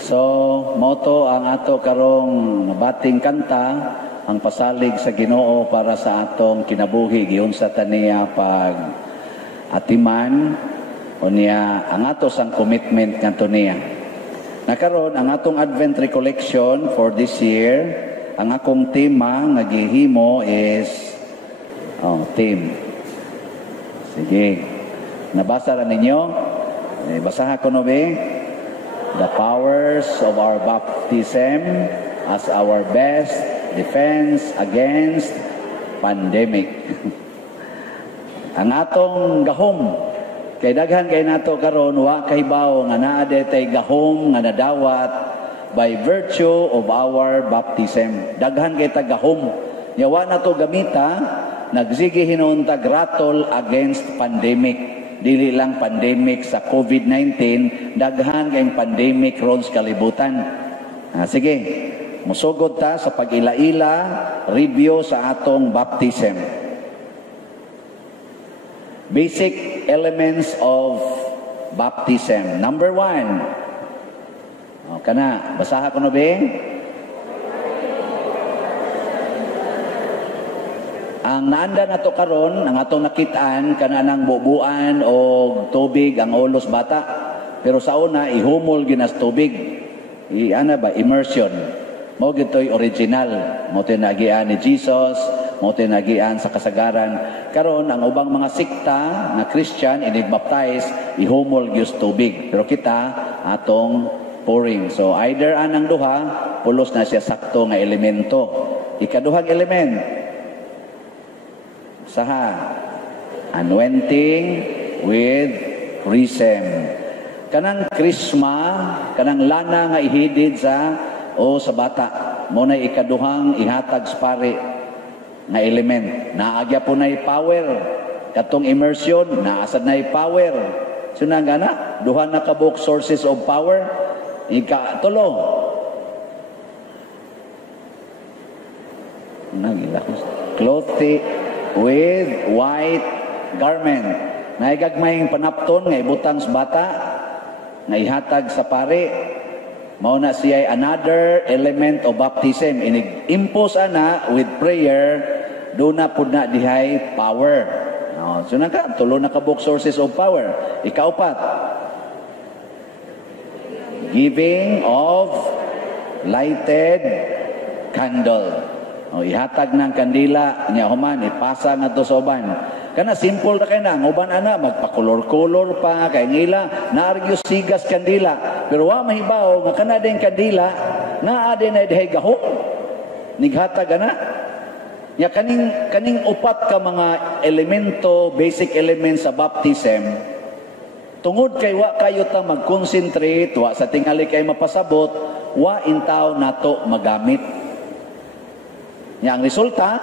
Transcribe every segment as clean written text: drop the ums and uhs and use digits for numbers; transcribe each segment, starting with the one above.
So, moto ang ato karong bating kanta, ang pasalig sa Ginoo para sa atong kinabuhi giun sa taniya pag atiman o niya ang ato sang commitment ngadto niya. Nakaron ang atong Advent recollection for this year, ang akong tema nga gihimo is theme. Sige. Nabasa ra ninyo? Basaha ko no be? The powers of our baptism as our best defense against pandemic. Ang atong gahom, kay daghan kay nato karon wa kahibaw nga naa tay gahom nga nadawat by virtue of our baptism. Daghan kay ta gahom, nya wa nato gamita, nagsige hinuntag ratol against pandemic. Dili lang pandemic sa COVID-19, daghan kayong pandemic ron sa kalibutan. Sige, musugod ta sa pag-ila-ila, review sa atong baptism. Basic elements of baptism. Number 1. Kana, basaha ko na ba? Ang naanda na to karon, ang atong nakitaan, kananang bubuan o tubig ang ulos bata. Pero sa una, ihumol ginas tubig. Immersion. Mo gito'y original. Mo tinagian ni Jesus, mo tinagian sa kasagaran. Karon ang ubang mga sikta na Christian, inibaptize, ihumol gius tubig. Pero kita, atong pouring. So either anang duha, pulos na siya sakto nga elemento. Ikaduhang element, saha, anointing with chrism. Kanang krisma, kanang lana nga ihidid sa bata. Muna ikaduhang ihatag sa pare nga element. Naagya po na'y power. Katong immersion, naasad na'y power. So nga na, duha na kabuk sources of power. Ikatulo. Clothing with white garment. Naigagmayng panapton nga ibutang sa bata, nga ihatag sa pare. Mao na siya another element of baptism. Inig-impose ana with prayer, do na pud na dihay power. So naka, tulo na kabuk sources of power. Ikaupat, giving of lighted candle. Ihatag ng kandila niya human, ipasa nga to sa uban. Kana simple na kayo na, ang uban ana, magpakulor-kulor pa, kay ngila, naargyo sigas kandila. Pero wa mahibaw, nga kana din kandila, naade na dihay gahom. Nighatag ana. Ya kaning upat ka mga elemento, basic elements sa baptism, tungod kay wa kayo ta mag-concentrate, wa sa tingali kay mapasabot, wa intaw nato magamit. Nya ang resulta,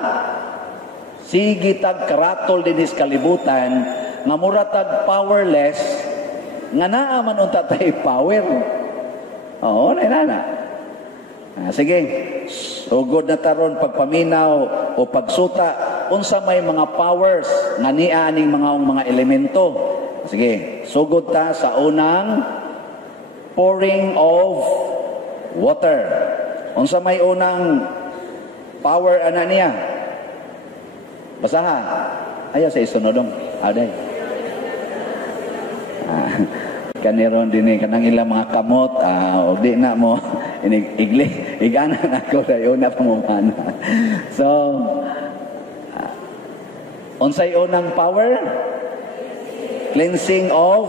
sige tag karatol din is kalibutan, nga muratag powerless, nga naaman unta tayo power. Oo, na. Sige, sugod na taron pagpaminaw o pagsuta, unsa may mga powers nga niya aning mga elemento. Sige, sugod ta sa unang pouring of water. Unsa may unang power ana niya? Basaha. Ayaw sa isunodong. Aday. Kaniron din kanang ilang mga kamot. O di na mo. Igana na ko. Dayo na pamumana. So, unsay unang power? Cleansing of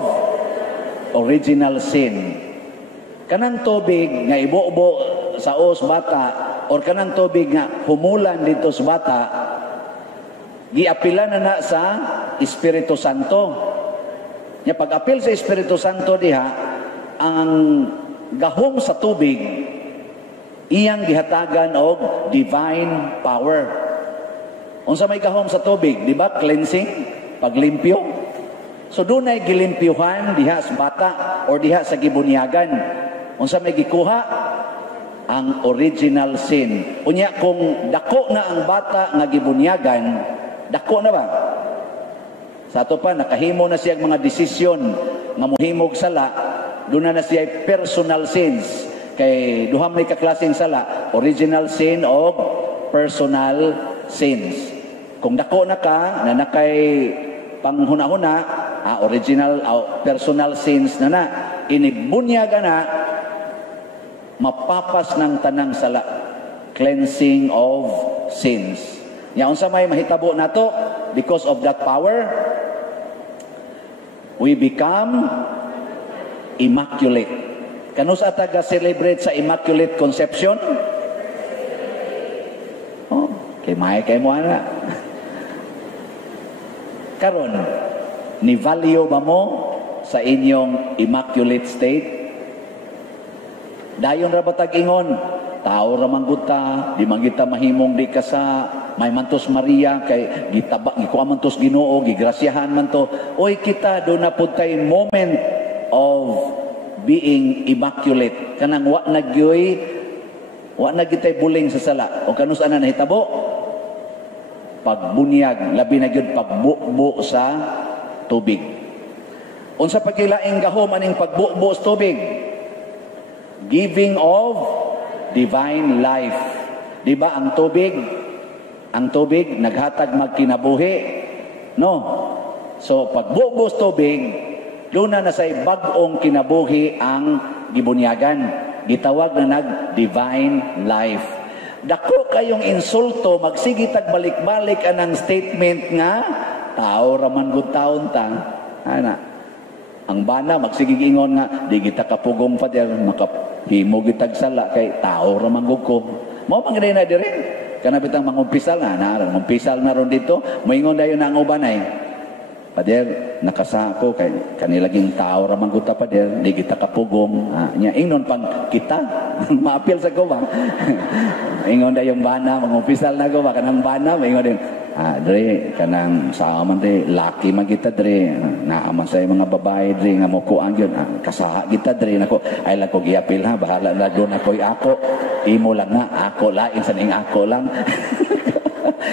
original sin. Kanang tubig nga ibo-ubo sa os bata, or kanang tubig nga humulan dito sa bata, giapilan na sa Espiritu Santo. Nya pag-apil sa Espiritu Santo diha, ang gahom sa tubig, iyang gihatagan og divine power. Unsa may gahom sa tubig, di ba? Cleansing, paglimpyo. So dunay gilimpyuhan diha sa bata or diha sa gibunyagan. Unsa may gikuha? Ang original sin. Unya kung dako na ang bata nga gibunyagan, dako na ba? Sa ato pa, nakahimo na siya mga desisyon nga muhimog sala, doon na siya personal sins. Kay duha man ka klaseng sala, original sin o personal sins. Kung dako na ka na nakay panghuna-huna, original personal sins na inibunyaga na, mapapas ng tanang sala, cleansing of sins. Nya unsa may mahitabo nato, because of that power, we become immaculate. Kanus ataga celebrate sa Immaculate Conception? Kay may kay mo ana. Karon, ni value ba mo sa inyong immaculate state? Dayon ra batag ingon, tao ra mangguta, di man kita mahimong di ka sa may mantos Maria kay gitaba gikuha man tos Ginoo, gigrasyahan man to. Oy kita do na pud tay moment of being immaculate. Kanang wa nagitay buling sa sala. O kanus ana nahitabo? Pagbunyag, labi na gyud pagbubo sa tubig. Unsa pagkilaing gahom aning pagbubo sa tubig? Giving of divine life. Di ba ang tubig naghatag magkinabuhi? No. So pagbubo sa tubig, doon na say bag-ong kinabuhi ang gibunyagan. Gitawag na divine life. Dako kayong insulto, magsigitag balik-balik anang statement nga, tao raman gud taon ta. Ana. Ang bana magsigig ingon nga, di kita kapugong pa der, makahimo gitag sala kay tao raman gud ko. Mao pangday na dire. Kana bitang mangumpisal mangumpisal na ron dito, moingon dayon ang ubanay. Pader, nakasa ko kay kanilaging tao ramang guta pader, di kita kapugong. Nya ingnon pang kita, maapil sa ko ba? Ingon da yung bana, mangupisal na ko ba kanang bana, ingon din. Dre kanang sa man dre, laki man kita dre. Naama sa mga babae dre nga mo kuan gyud. Kasaha kita dre nako. Ay lang ko giapil ha, bahala na do na koy ako. Imo lang nga ako lain sa ning ako lang.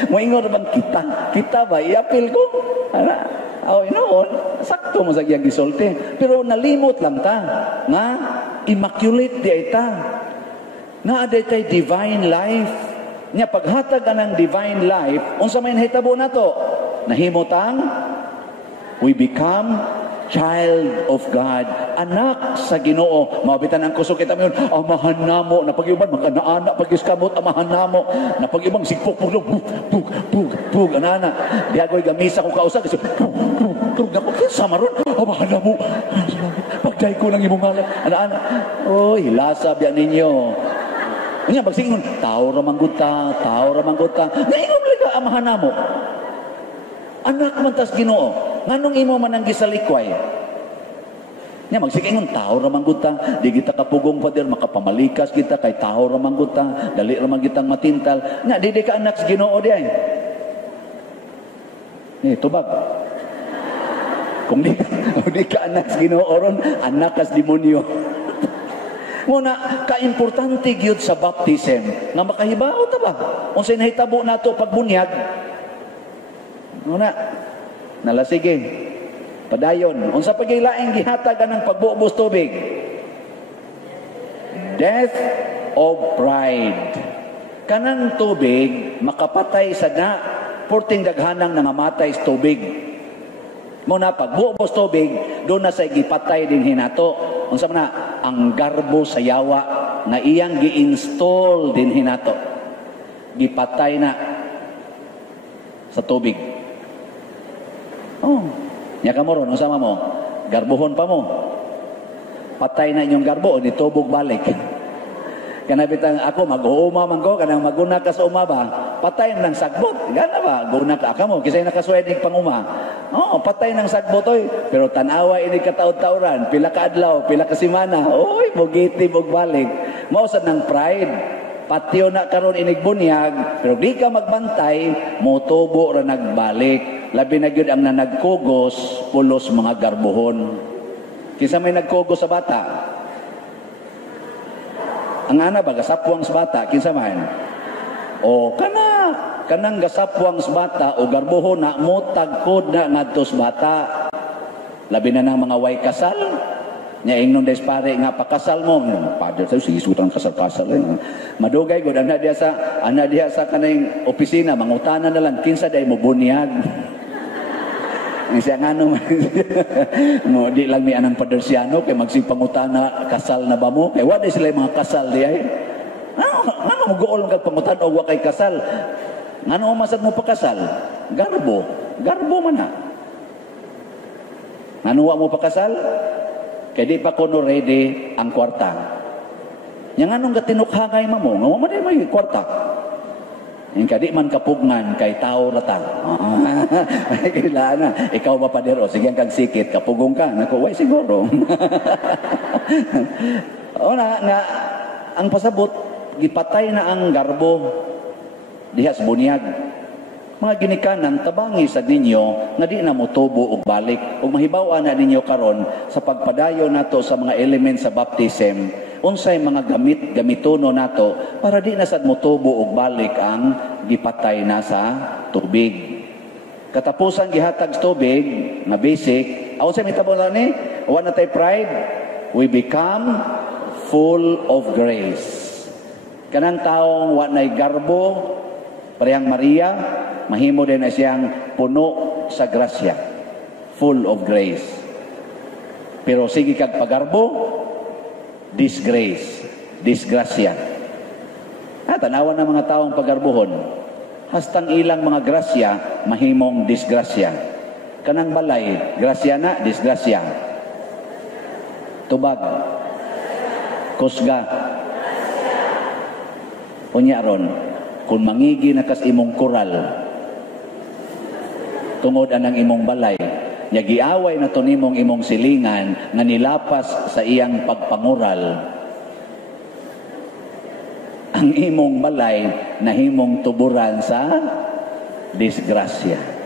Mo ingon bang kita ba iapil ko? Ana inoon, sakto mo sa iyang gisulti. Pero nalimot lang ta, nga immaculate di ay ta. Nga aday tay divine life. Nya paghatag anang divine life, unsa may nahitabo nato? Nahimutang we become child of God, anak sa Ginoo. Mabitan ang kusog kita mayon, amahan namo, napag-iuban magkanaana, pag-iskamot, amahan namo, napag-ibang sigpok, pug, anana. Di ako'y gamisa kung kausa, kasi pug, nako, kinsa maron, amahan namo, pagday ko ng imong ngalan, anana. Oy, lasa biya ninyo. Nya magsingon, tao ramangguta, ngayon liga amahan namo. Anak man tas Ginoo. Nganong imo man ang gisalikway? Nya magsikingon tao ra mangguta, di kita kapugong pader makapamalikas kita kay tao ra mangguta, dali ra man kitang matintal. Nya di ka anak sa Ginoo di ay. Tubag. Kung di ka anak sa Ginoo ron, anak kas demonyo. Muna kaimportante gyud sa baptism nga makahibaw ta ba? Unsay nahitabo nato pagbunyag? Muna nalasige. Padayon. Unsa pagilaing gihatag ng pagbuubos tubig? Death of pride. Kanang tubig makapatay sa porting daghanang nangamatay sa tubig. Muna pagbuubos tubig, doon na sa gipatay din hinato. Unsa man ang garbo sa yawa na iyang gi-install din hinato. Gipatay na sa tubig. Nya ka mo ron, usama mo, garbuhon pa mo. Patay na inyong garbo, nitubog balik. Kanabitang ako, mag-uuma man ko, kanang maguna ka sa uma ba, patay ng sagbot. Gana ba, guna ka mo, kisay nakaswenig pang uma. Patay ng sagbot, oy. Pero tanawa ini kataod-tauran, pila ka adlaw, pila ka simana, oy, bugiti, bugbalik. Mausad ng pride. Patio na karon inigbunyag, pero di ka magbantay, motubo ra nagbalik. Labi na gyud ang nanagkugos, pulos mga garbuhon. Kinsa may nagkugos sa bata? Ang ana ba gasapwang sa bata, kinsa man? Kanang gasapwang sa bata o garbuhon na mo tagkod na ngadto sa bata. Labi na ng mga way kasal, Nya ingnon des pare nga pakasal mo. Father sa sige sutang kasal-kasal. Madugay gud ana diha sa kanang opisina mangutana na lang kinsa day mo bunyag. Siya ngano mo di lang mi anang padersiano kay magsipangutana kasal na ba mo? Kay wa day sila mga kasal di ay. Ano mo gool kag pangutan og wa kay kasal? Ngano masad mo pakasal? Garbo man na. Ngano wa mo pakasal? Kaya di pa kuno ready ang kwarta. Yang anong gatinukhangay mo, nga mo di may kwarta. Yung kadi man kapugngan, kay tao rata. Kailangan na. Ikaw ba padero? Sige kang sikit, kapugong ka. Naku, way siguro. O nga, ang pasabot, gipatay na ang garbo dihas bunyag. Mga ginikanan, tabangi sa ninyo nga di na motubo og balik. Ug mahibaw na ninyo karon sa pagpadayo nato sa mga elements sa baptism, unsay mga gamitono nato para di na sad motubo og balik ang gipatay na sa tubig. Katapusan gihatag sa tubig nga basic, unsay mitabo ni? Wa na tay pride, we become full of grace. Kanang taong wa nay garbo, parehang Maria, mahimo din na siyang puno sa grasya. Full of grace. Pero sige kag pagarbo, disgrace. Disgrasya. Tanawan ng mga taong pagarbuhon. Hastang ilang mga grasya, mahimong disgrasya. Kanang balay, grasya na, disgrasya. Tubag. Kusga. Unya ron, kung mangigi na kas imong koral, tungod anang imong balay, nya giaway na to nimong imong silingan nga nilapas sa iyang pagpangural, ang imong balay nahimong tuburan sa disgrasya.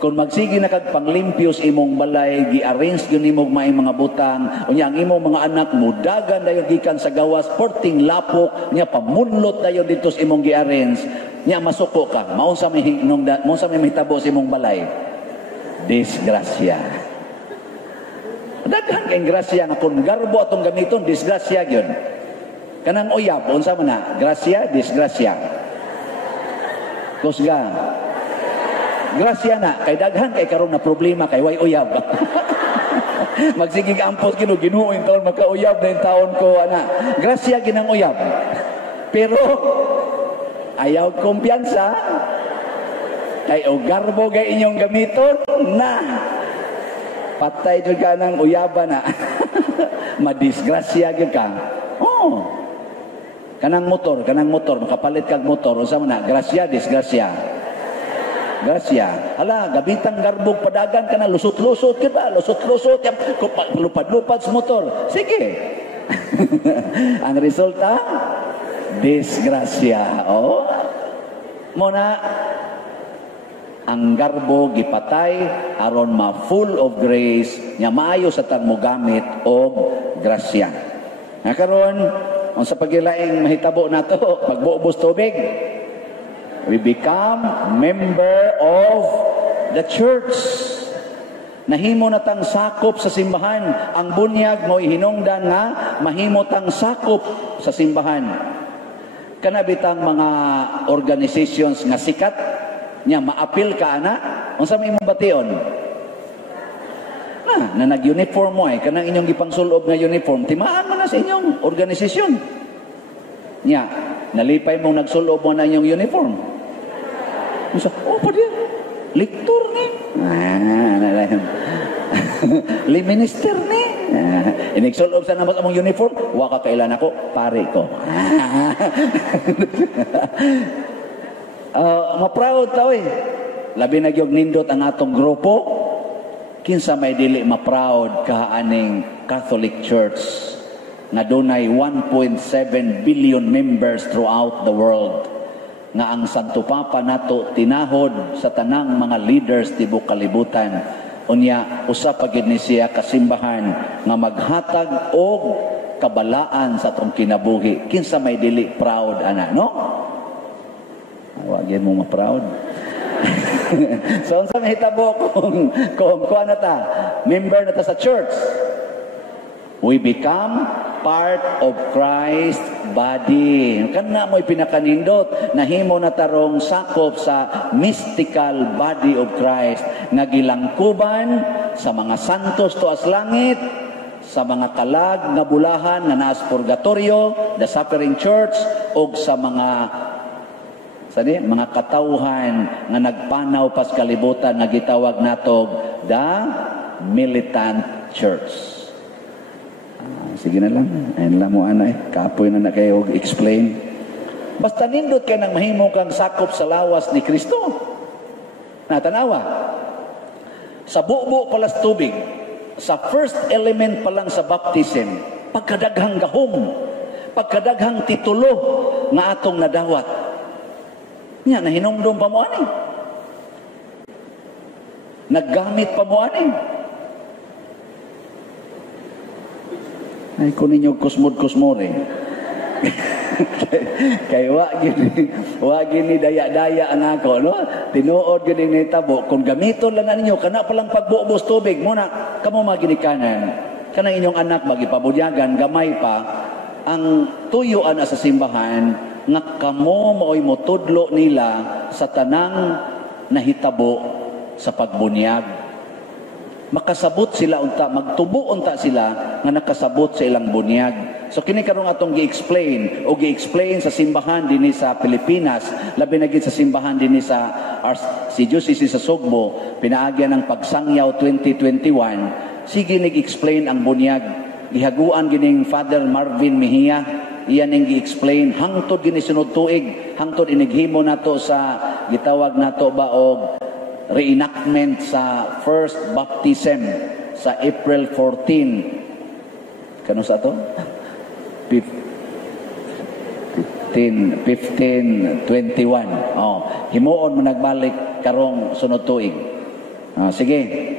Kung magsigi na kag panglimpyos imong balay, gi-arrange yun imong may mga butang, unya ang imong mga anak mudagan dayon gikan sa gawas, porting lapok, nya pamunlot dayon dito sa imong gi-arrange, nya masuko ka. Maunsa may mahitabo sa imong balay? Disgrasya. Daghan kay grasya nga kung garbo atong gamiton, disgrasya gyud. Kanang uyab, unsa man na? Grasya, disgrasya. Kusga. Grasya na, kay daghan kay karon na problema kay way uyab. Magsigig ampos kino ginuoy taon makauyab na yung taon ko ana. Grasya ginang uyab. Pero ayaw kumpiyansa kay o garbo gay inyong gamiton na patay jud ka nang uyaba na. Madisgrasya gyud ka. Oh. Kanang motor makapalit kag motor unsa man na? Grasya, disgrasya. Grasya. Hala, gabitang garbog padagan ka na, lusot-lusot kita, lusot-lusot, lupad-lupad sa motor. Sige. Ang resulta, disgrasya. Oh. Muna, ang garbo gipatay, aron ma-full of grace, nya maayo sa tang mo gamit og grasya. Karon, sa pagilaing mahitabo nato, pagbuobos tubig, we become member of the church. Nahimo na tang sakop sa simbahan. Ang bunyag mo hinungdan nga mahimo tang sakop sa simbahan. Kanabitang mga organizations nga sikat nya maapil ka ana, unsa may imong bation? Na nag-uniform mo kanang inyong gipangsulob nga uniform, timaan mo na sa inyong organisasyon. Nya, nalipay mong nagsulob mo na inyong uniform. Pa din. Liktor ni. Liminister ni. Inigsulob sa naman among uniform, waka kailan ako, pare ko. Ma-proud tao eh. Labi na gyud nindot ang atong grupo. Kinsa may dili ma-proud ka aning Catholic Church nga dunay 1.7 billion members throughout the world, nga ang Santo Papa nato tinahod sa tanang mga leaders tibok kalibutan. Unya usa pa gid ni siya kasimbahan nga maghatag og kabalaan sa atong kinabuhi. Kinsa may dili proud ana, no? Wa gyud mo ma-proud. So unsa mahitabo kung ano ta? Member na ta sa church. We become part of Christ's body. Kana mo'y pinakanindot, nahimo na tarong sakop sa mystical body of Christ, nga gilangkuban sa mga santos tuas langit, sa mga kalag nga bulahan nga naas purgatorio, the suffering church, o sa mga katawhan nga nagpanaw pas kalibutan nga gitawag natog the militant church. Sige na lang. Ayun lang mo, kapoy na kayo explain. Basta nindot kayo nang mahimo kang sakop sa lawas ni Kristo. Natanawa. Sa bubo palas tubig, sa first element pa lang sa baptism, pagkadaghang gahom, pagkadaghang titulo nga atong nadawat. Nya, nahinumdum pa mo ani. Naggamit pa mo ani. Ay, kung ninyo kusmod-kusmod eh. Kaya wag gini daya-daya ang ako, no? Tinuod gini ni tabo. Kung gamiton lang na ninyo, kana palang pagbubos tubig, muna, kamo maginikanan. Kanang inyong anak, magipabudyagan, gamay pa, ang tuyuan sa simbahan, nga kamo maoy motudlo nila sa tanang nahitabo sa pagbunyag. Makasabot sila unta, magtubo unta sila nga nakasabot sa ilang bunyag. So kini karong atong gi-explain o gi-explain sa simbahan dinhi sa Pilipinas, labi na gid sa simbahan dinhi sa Archdiocese sa Sugbo, pinaagyan ng Pagsangyaw 2021. Sige nag-explain ang bunyag. Gihaguan gining Father Marvin Mejia, iyan ang gi-explain hangtod gini sunod tuig, hangtod inighimo nato sa gitawag nato ba og reenactment sa first baptism sa April 14. Kano sa to? 1521. Himuon mo nagbalik karong sunod tuig. Sige.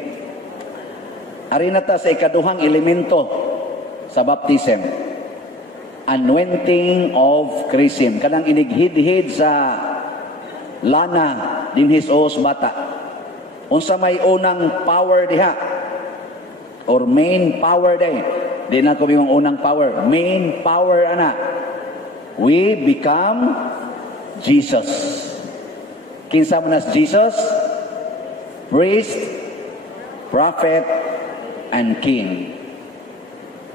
Ari na ta sa ikaduhang elemento sa baptism. Anointing of chrism. Kanang inighid-hid sa lana dinhis os bata. Unsa may unang power diha or main power day. Di na ko yung unang power. Main power ana. We become Jesus. Kinsa man as Jesus? Priest, prophet, and king.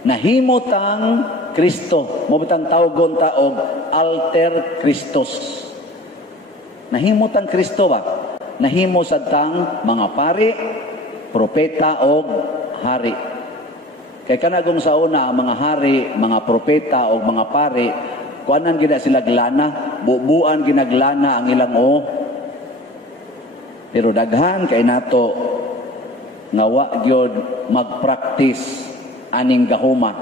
Nahimutang Kristo. Mabutang tawgon ta og alter Christos. Nahimutang Kristo ba? Nahimo sadtang mga pari, propeta o hari. Kay kanagong sa una, mga hari, mga propeta o mga pari, kuanan gina sila glana, bubuan ginaglana ang ilang Pero daghan kay nato nga wa gyud magpractice aning gahuma.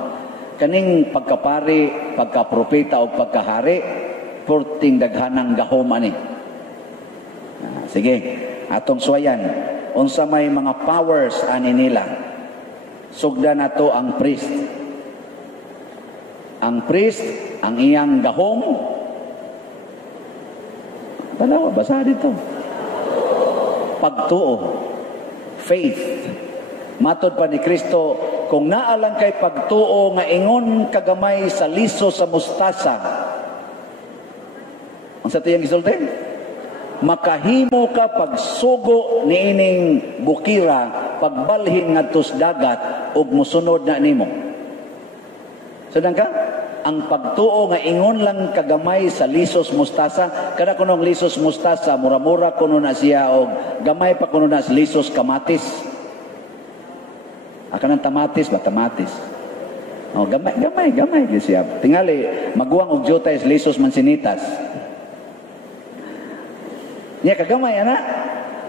Kaning pagkapari, pagkapropeta o pagkahari, purting daghanang gahuma ni. Sige, atong suwayan. Unsa may mga powers ani nila. Sugda nato ang priest. Ang priest, ang iyang gahom. Tanawa, basa dito. Pagtuo. Faith. Matod pa ni Kristo, kung naalang kay pagtuo nga ingon kagamay sa liso sa mustasa. Ang sa tiyang gisulti? Makahimo ka pagsugo ni ining bukira, pagbalhin ngadto sa dagat ug mosunod na nimo. Sudan ka? Ang pagtuo nga ingon lang kagamay sa lisos mustasa, kada kunong lisos mustasa mura-mura kuno na siya og gamay pa kuno na sa lisos kamatis. Akan ang tamatis ba tamatis? Oh, gamay siya. Tingali maguwang og jutay sa lisos mansinitas. Niya kagamay ana.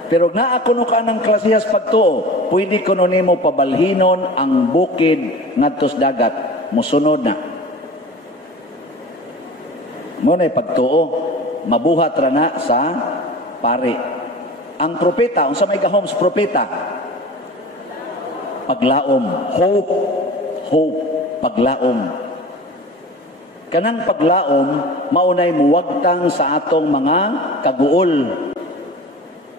Pero naa kuno ka ng klasihas pagtuo, pwede kuno nimo pabalhinon ang bukid ngadto sa dagat, mosunod na. Mo na pagtuo, mabuhat ra na sa pari. Ang propeta, unsa may gahom sa propeta? Paglaom, hope, paglaom. Kanang paglaom, maunay muwagtang sa atong mga kaguol.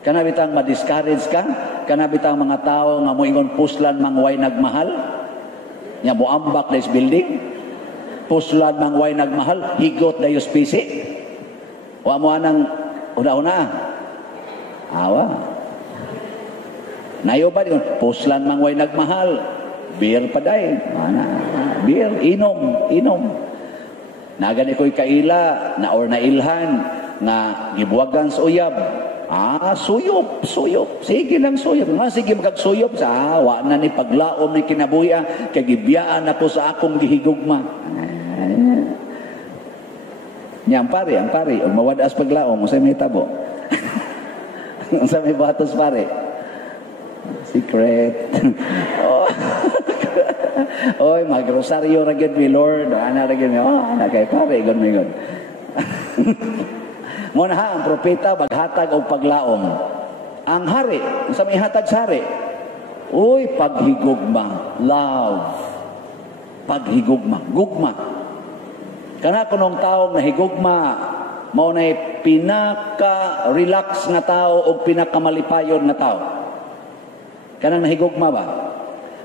Kanabitang ma-discourage ka, kanabitang mga tao nga moingon puslan mangway nagmahal. Nya moambak na is building. Puslan mang way nagmahal, higot na yung spisi. Wa mo anang una-una. Awa. Nayo ba yun? Puslan mang way nagmahal. Beer pa day. Beer, inom. Nagani ko'y kaila, na or nailhan, na gibuwagan sa uyab. Suyop. Sige lang suyop. Sige magagsuyop sa wa na ni paglaom ni kinabuya, kay gibiyaan ako sa akong gihigugma. Ang pare, ug mawadas paglaom, unsay may tabo. Unsay may batos pare. Secret. Oy, magrosaryo ra gyud mi Lord, ana ra gyud mi. Kay pare gon mi gon. Muna ang propeta maghatag og paglaom. Ang hari, sa may hatag sa hari. Uy, paghigugma, love. Paghigugma, gugma. Kana kunong taong nahigugma, mao nay pinaka-relax nga tao o pinaka-malipayon nga tao. Kanang nahigugma ba?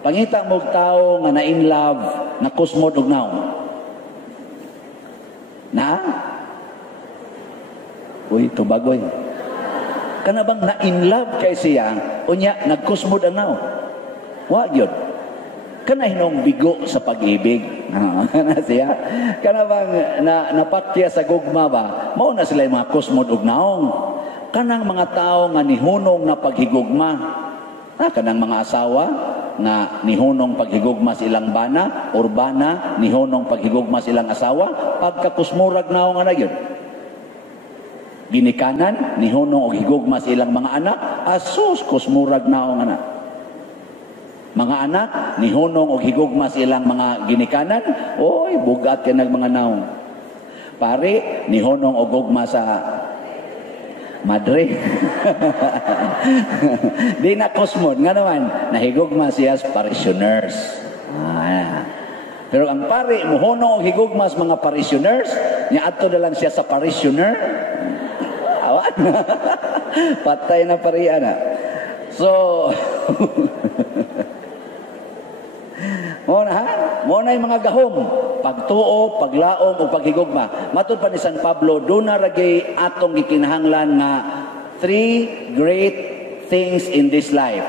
Pangita mo tao nga na in love, na kusmod og naong. Na? Uy, tubagoy. Kana bang na in love kay siya, unya nagkusmod ang naong. Wa gyud. Kana hinong bigo sa pag-ibig. Kana siya. Kana bang napakya sa gugma ba? Mao na sila mga kusmod og naong. Kanang mga tao nga nihunong na paghigugma. Kanang mga asawa nga nihunong paghigugma sa ilang bana, urbana, nihunong paghigugma sa ilang asawa, pagkakusmurag naong nga na yun. Ginikanan, nihunong og higugma sa ilang mga anak, asus, kusmurag naong nga. Mga anak, nihunong og higugma sa ilang mga ginikanan, oy, bugat ka ng mga naong. Pare, nihunong og gugma sa madre. Di na kusmod. Nga naman, nahigugma siya sa parishioners. Pero ang pare, muhunong og higugma sa mga parishioners, niya ato na lang siya sa parishioner. Awan. Patay na pariya na. So, Muna yung mga gahom, pagtuo, paglaom, o paghigugma. Matod pa ni San Pablo, doon na ragay atong gikinahanglan nga 3 great things in this life.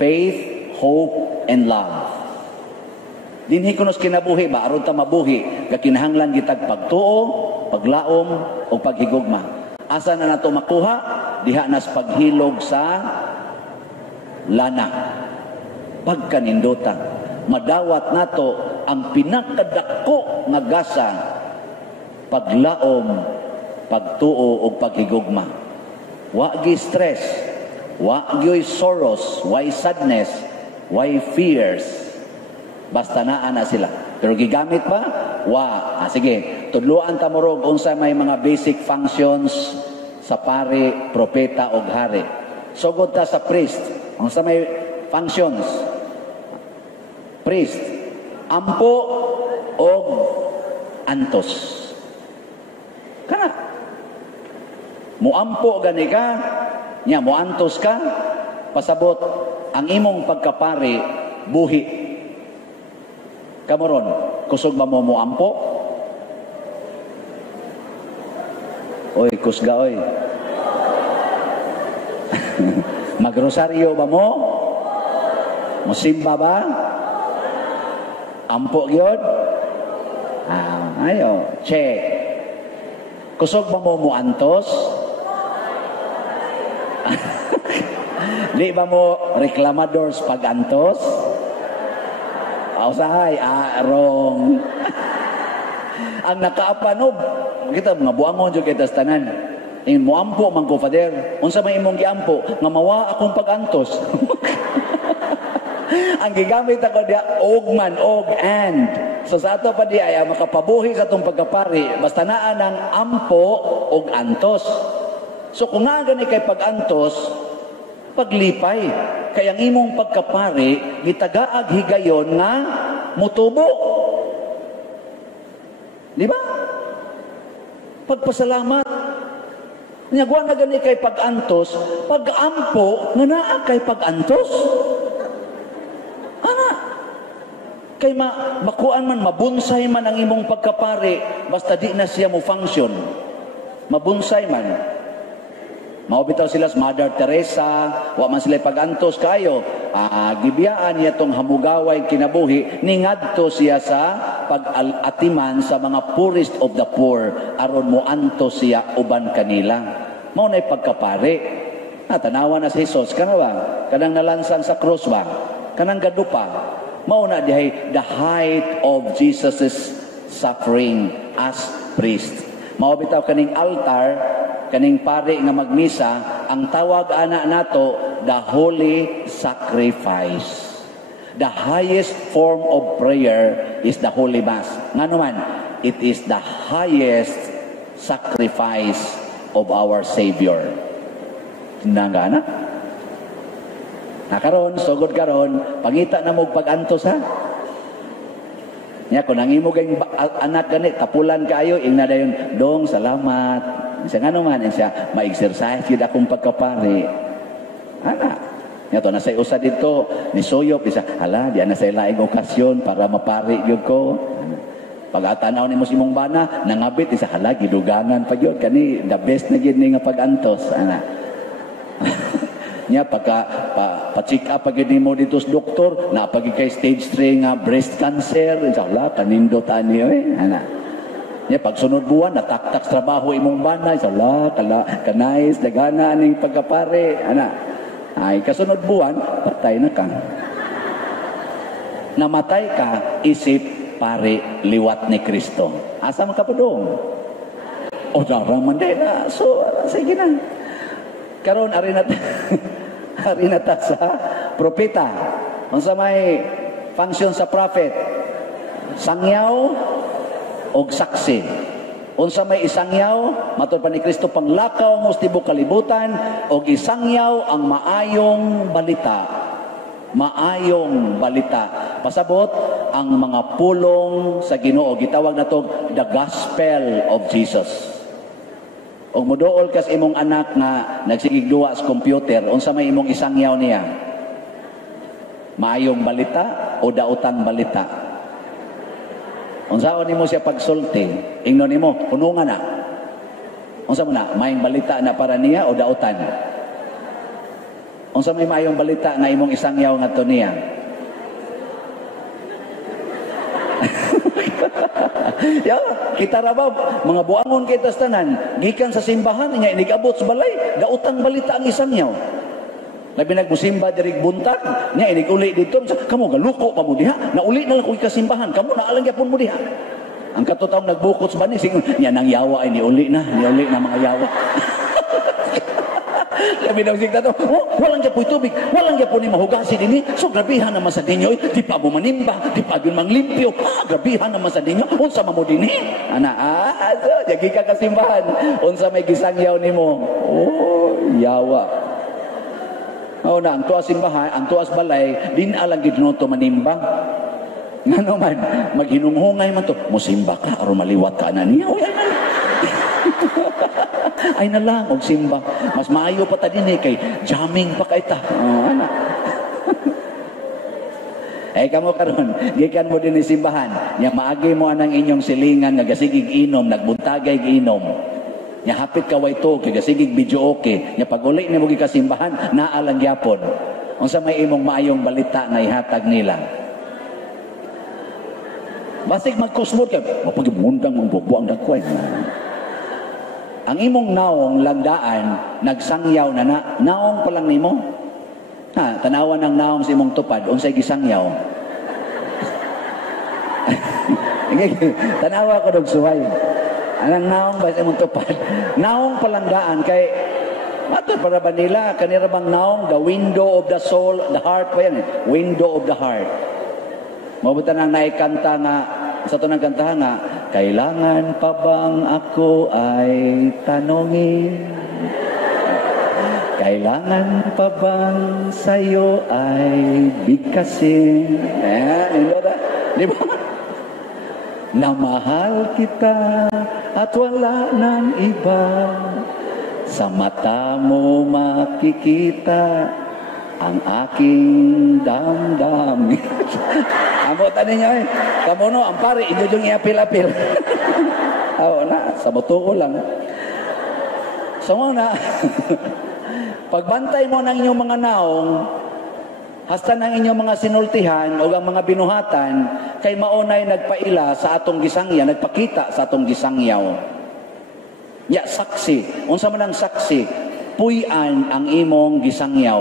Faith, hope, and love. Dinhi kunos kinabuhi ba? Aron ta mabuhi, kakinahanglan gitag pagtuo, paglaom, o paghigugma. Asa na nato makuha? Diha nas paghilog sa lana. Pagkanindota. Madawat nato ang pinakadako nga gasa, paglaom, pagtuo o paghigugma. Wa gi stress, wa gi sorrows, why sadness, why fears. Basta naa na sila. Pero gigamit ba? Wa. Sige, tudluan ta mo rog unsa may mga basic functions sa pare, propeta o hari. Sugod ta sa priest. Unsa may functions? Priest, ampo o antos. Kana. Muampo gani ka, nya muantos ka, pasabot ang imong pagkapari buhi. Kamoron, kusog ba mo muampo? Oy, kusga oy. Magrosaryo ba mo? Musimba ba? Ampo gyud? Ayo, check. Kusog ba mo muantos? Di ba mo reklamadors pag-antos? Usahay, wrong. Ang nakaapanob, kita mga buangon jud kita sa tanan. Mo ampo man ko father. Unsa may imong giampo nga mawa akong pag-antos? Ang gigamit ako diya, og man, og, and. So sa ato pa diya, makapabuhi sa itong pagkapari, basta naan ang ampo, og antos. So kung nga gani kay pag-antos, paglipay. Kaya ang imong pagkapari, gitagaag higayon nga mutubo. Di ba? Pagpasalamat. Nyagwa na gani kay pag-antos, pag-ampo, nga naa kay pag-antos. Kay makuan man, mabunsay man ang imong pagkapari, basta di na siya mo function. Mabunsay man. Maubitaw sila sa Mother Teresa, wa man sila pagantos kayo. Gibiyaan niya tong hamugaway kinabuhi, ningadto siya sa pag-atiman sa mga poorest of the poor, aron mo anto siya uban kanila. Mao na'y pagkapari. Tanawa na si Jesus, kana ba? Kanang nalansang sa cross ba? Kanang gadupa. Mao na dihay the height of Jesus' suffering as priest. Maubitaw kaning altar, kaning pari nga magmisa, ang tawag ana nato the holy sacrifice. The highest form of prayer is the holy mass. Ngano man, it is the highest sacrifice of our Savior. Tinangana? Nakaron, sugod karon, pangita na mo pag-antos ha. Nya kung nangimo kay anak gani tapulan kayo ingna dayon dong salamat. Siya nga naman, siya ma-exercise yun akong pagkapari. Ana. Nga to, nasa usa dito, ni Soyop, isa, hala, di na sa laing okasyon para mapari yun ko. Pag-atanaw ni mo si mong bana, nangabit, isa, hala, gidugangan pa yun. Kani, the best na yun nga pag-antos. Ana. Nya, pa-check up pag yun mo dito sa doktor, na pag kay stage 3 nga breast cancer, isa, hala, panindot niyo ana. Ya, pagsunod buwan, nataktak sa trabaho imong banay, sala, kanais, dagana, aning pagkapare, ana. Ay, kasunod buwan, patay na ka. Namatay ka, isip, pare, liwat ni Kristo. Asa man ka pa doon? O, darang mandela. So, sige na. Karon ari na ta sa propeta. Unsa may function sa prophet? Sangyaw, og saksi. Unsa may isangyaw, matud pa ni Kristo, panglakaw mo sa tibok kalibutan, og isangyaw ang maayong balita. Maayong balita. Pasabot ang mga pulong sa Ginoo, gitawag na to the gospel of Jesus. Og moduol kas imong anak nga nagsigigduwa sa computer, unsa may imong isangyaw niya? Maayong balita o daotang balita? Unsaon nimo siya pagsulti? Ingnon nimo, punungan na. Unsa mo na, mayong balita na para niya o dautan? Unsa may mayong balita nga imong isangyaw ngadto niya? Kita ra ba mga buangon kita sa tanan, gikan sa simbahan nya inigabot sa balay, daotang balita ang isangyaw. Labi nagmusimba diri buntag, nya iniguli dito, kamo galuko pa mo diha, nauli na lang ko kasimbahan, kamo naalang gyapon mo diha. Ang katutaw nagbukot sa bani, singon, nya nang yawa ay niuli na mga yawa. Labi nagsigta to, walang gyapon tubig, walang gyapon ni mahugasi dinhi. So grabihan naman sa dinyo, di pa mo manimba, di pa gyud manglimpyo. Grabihan naman sa dinyo, unsa man mo dinhi? Ana, so jagi ka kasimbahan, unsa may gisangyaw nimo? Yawa. Na, ang tuwas simbahan, ang tuwas balay, din alang gidnoto manimba. Nga naman, maghinunghungay man to, musimba ka, aron maliwat ka na niya. Ay na lang, og simba. Mas maayo pa ta din kay jamming pa kay ta. Ana. Ay kamo karon, gikan mo din ni simbahan, nya maagi mo anang inyong silingan nagasigig inom, nagbuntagay giinom. Nya hapit ka way to, kaya sigig video okay. Nya pag-uli ni mo kasimbahan, naalang gyapon. Unsa may imong maayong balita nga ihatag nila? Basig magkusmot ka, mapagimundang mong bubuang dakway. Ang imong naong lagdaan, nagsangyaw na naong pa lang nimo. Tanawan ng naong sa imong tupad, unsay gisangyaw. Tanawa ko dog suway. Anang naong ba sa imong tupad? Naong palangdaan kay mato para ba nila kanira bang naong the window of the soul, the heart pa yan, window of the heart. Mabuta nang naikanta nga sa tunang kantahan nga, kailangan pa bang ako ay tanongin? Kailangan pa bang sa'yo ay bigkasin? Di ba? Na mahal kita at wala nang iba, sa mata mo makikita ang aking damdamin. Amo tanin niyo kamo no ang pare inyo yung iapil-apil. Aw na sa butuo lang. So na pagbantay mo ng inyong mga naong hasta ng inyong mga sinultihan o ang mga binuhatan kay maunay nagpaila sa atong gisangya, nagpakita sa atong gisangyaw. Ya saksi, unsa man ang saksi, puy-an ang imong gisangyaw.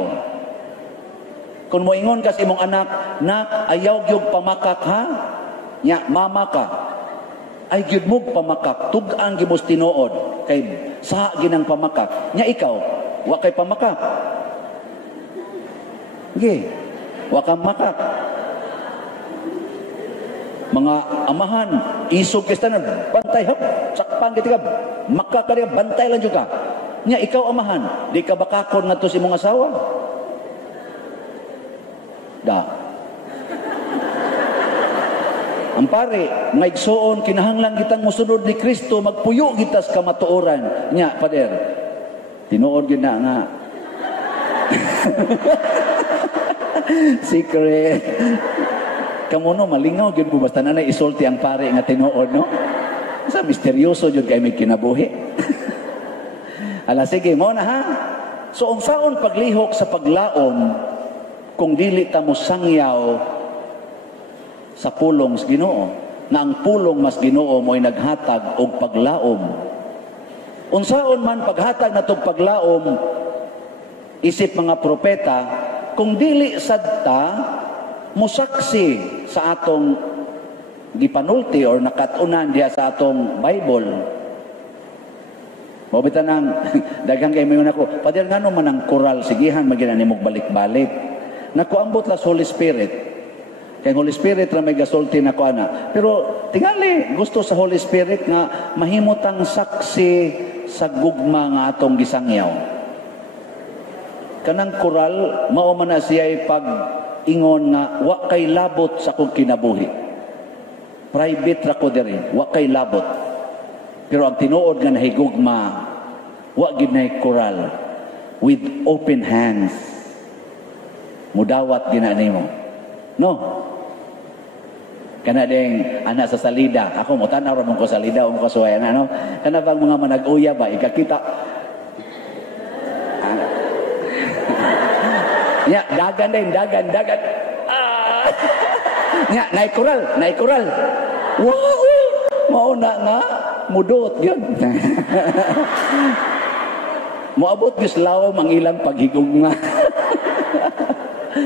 Kung moingon ka sa imong anak, nak ayaw gyud pamakak ha? Nya mama ka. Ay gyud mo pamakak, tug-an gibos tinuod kay sa ginang pamakak. Nya ikaw, wa kay pamakak. Ge, wa kang makak. Mga amahan, isog kistanan, bantay hap, sakpan kita ka, makak ka rin, bantay lang juga. Nya ikaw amahan, di ka bakakon nga to si mong asawa? Da. Ang pare, maigsoon, kinahanglan kitang musunod ni Kristo, magpuyo gitas kamatuoran. Nya, pader, tinuod yun na nga. Secret. Kamu no, malingaw yun po, basta na isulti ang pare nga tinuod, no? Sa misteryoso yun kayo may kinabuhi. Ala, sige, mo na ha? So, unsaon paglihok sa paglaom kung dili ta mo sangyaw sa pulong sa Ginoo, na ang pulong mas Ginoo mo'y naghatag og paglaom. Unsaon man paghatag na tog paglaom, isip mga propeta, kung dili sadta musaksi sa atong gipanulti or nakatunan diya sa atong Bible. Mabita nang daghang kay mayon ako, Padre ngano man ang koral sigihan maginan nimog balik-balik. Nakuambot la sa Holy Spirit. Kay Holy Spirit ra may gasulti nako ana. Pero tingali gusto sa Holy Spirit nga mahimutang saksi sa gugma nga atong gisangyaw. Kanang koral mao man na siya pag ingon nga wa kay labot sa kong kinabuhi. Private ra ko diri, wa kay labot. Pero ang tinuod nga nahigugma, wa gid nay koral, with open hands. Mudawat gina nimo. No. Kana ding ana sa salida, ako mo tanaw ra mo ko salida o mo kasuwayan ano. Kana bang mga manag-uya ba ikakita nya dagan din, dagan. Nya naikural. Wow! Mauna nga mudot gyud. Moabot gislaw ang ilang paghigugma.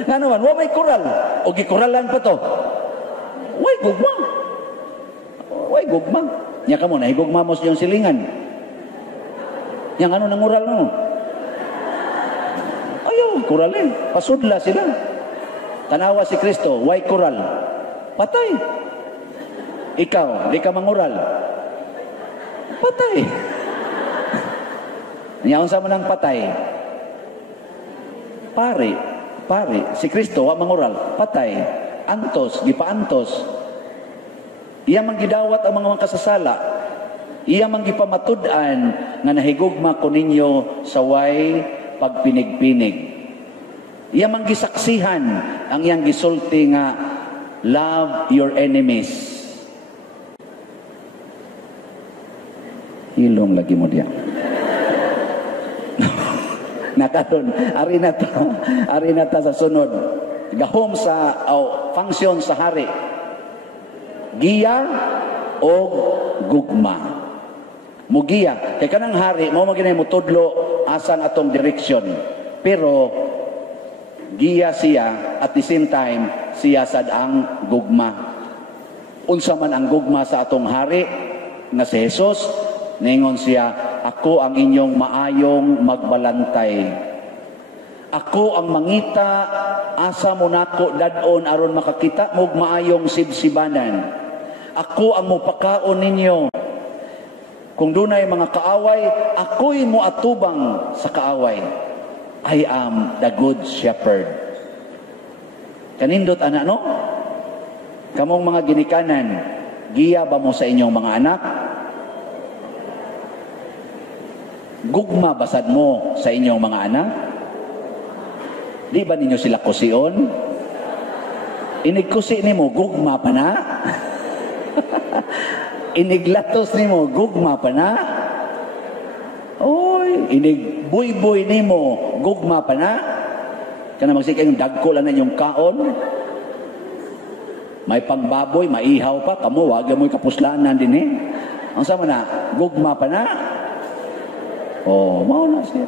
Ngano man, wa may kural. O gikuralan pa to. Way gugma. Nya kamo na higugma mo sa iyong silingan. Yang ano nang ural mo? Kuralin, pasudla sila. Tanawa si Kristo, why kural? Patay. Ikaw, di ka mangural. Patay. Niyaon sa manang patay. Pare, si Kristo, wa mangural. Patay. Antos, gipaantos. Iya man gidawat ang mga kasasala. Iya man gipamatud-an nga nahigugma ko ninyo sa way pagpinig-pinig. Iya man gisaksihan ang iyang gisulti nga love your enemies. Hilong lagi mo diyan. Nakaton, ari na ta sa sunod. Gahom sa function sa hari. Giya o gugma. Mugiya kay kanang hari mao maginay mo tudlo asan atong direksyon. Pero giya siya at the same time siya sad ang gugma. Unsa man ang gugma sa atong hari na si Jesus, ningon siya, ako ang inyong maayong magbalantay. Ako ang mangita asa mo nako dadon aron makakita mo maayong sibsibanan. Ako ang mupakaon ninyo. Kung dunay mga kaaway, ako'y mo atubang sa kaaway. I am the good shepherd. Kanindot anak no? Kamong mga ginikanan, giya ba mo sa inyong mga anak? Gugma basad mo sa inyong mga anak? Di ba ninyo sila kusion? Inigkusi nimo gugma pa na. Iniglatos nimo gugma pa na. Oy, inigbuy-buy nimo gugma pa na. Kana magsikay yung dagko lang na yung kaon. May pangbaboy, maihaw pa, kamo wag mo'y kapuslanan din eh. Ang sama na, gugma pa na. Oh, mao na siya.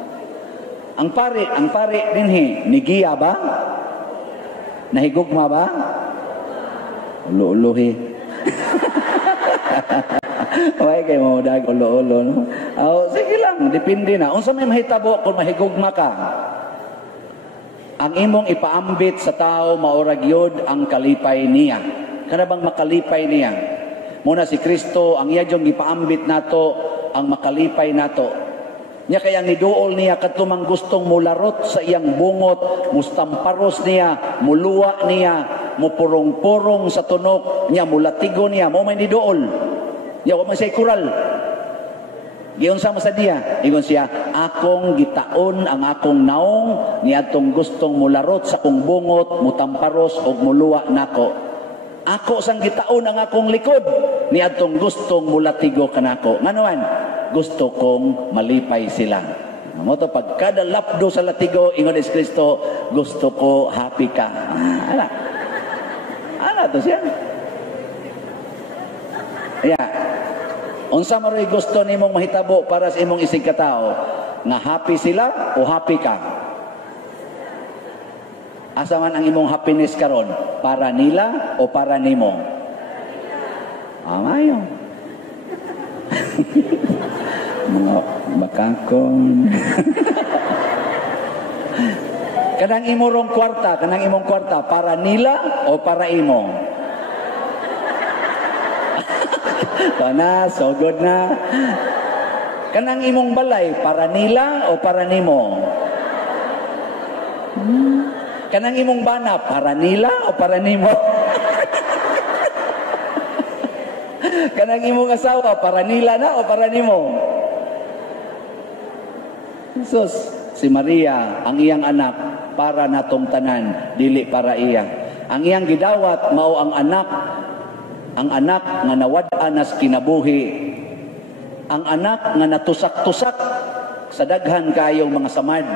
Ang pare din he, nigiya ba? Nahigugma ba? Ulo-ulo he. Why kayo mo dag ulo-ulo no? Oh, sige lang, depende na. Unsa may mahitabo kung mahigugma ka? Ang imong ipaambit sa tao maurag yod ang kalipay niya. Kana bang makalipay niya? Muna si Kristo ang iya jong ipaambit nato ang makalipay nato. Nya kaya niduol niya katumang gustong mularot sa iyang bungot, mustamparos niya, muluwa niya, mupurong-purong sa tunok niya, mulatigo niya, mo may niduol. Nya wa man siya kural. Giyon sa niya, ingon siya, akong gitaon ang akong naong niadtong gustong mularot sa kong bungot, mutamparos og muluwa nako. Ako sang gitaon ang akong likod niadtong gustong mulatigo kanako. Nganoan? Gusto kong malipay sila. Mo to pag kada lapdo sa latigo ingon ni Kristo, gusto ko happy ka. Ana to siya. Yeah. Unsa maroy gusto nimong mahitabo para sa imong isig katao? Nga happy sila o happy ka? Asa man ang imong happiness karon? Para nila o para nimo? Amayo. Mga bakakon. Kanang imong kwarta, para nila o para imo? Pana, so good na. Kanang imong balay, para nila o para nimo? Kanang imong bana, para nila o para nimo? Kanang imong asawa, para nila na o para nimo? Jesus, si Maria, ang iyang anak, para natong tanan, dili para iya. Ang iyang gidawat, mao ang anak nga nawad-an nas kinabuhi. Ang anak nga natusak-tusak sa daghan kayong mga samad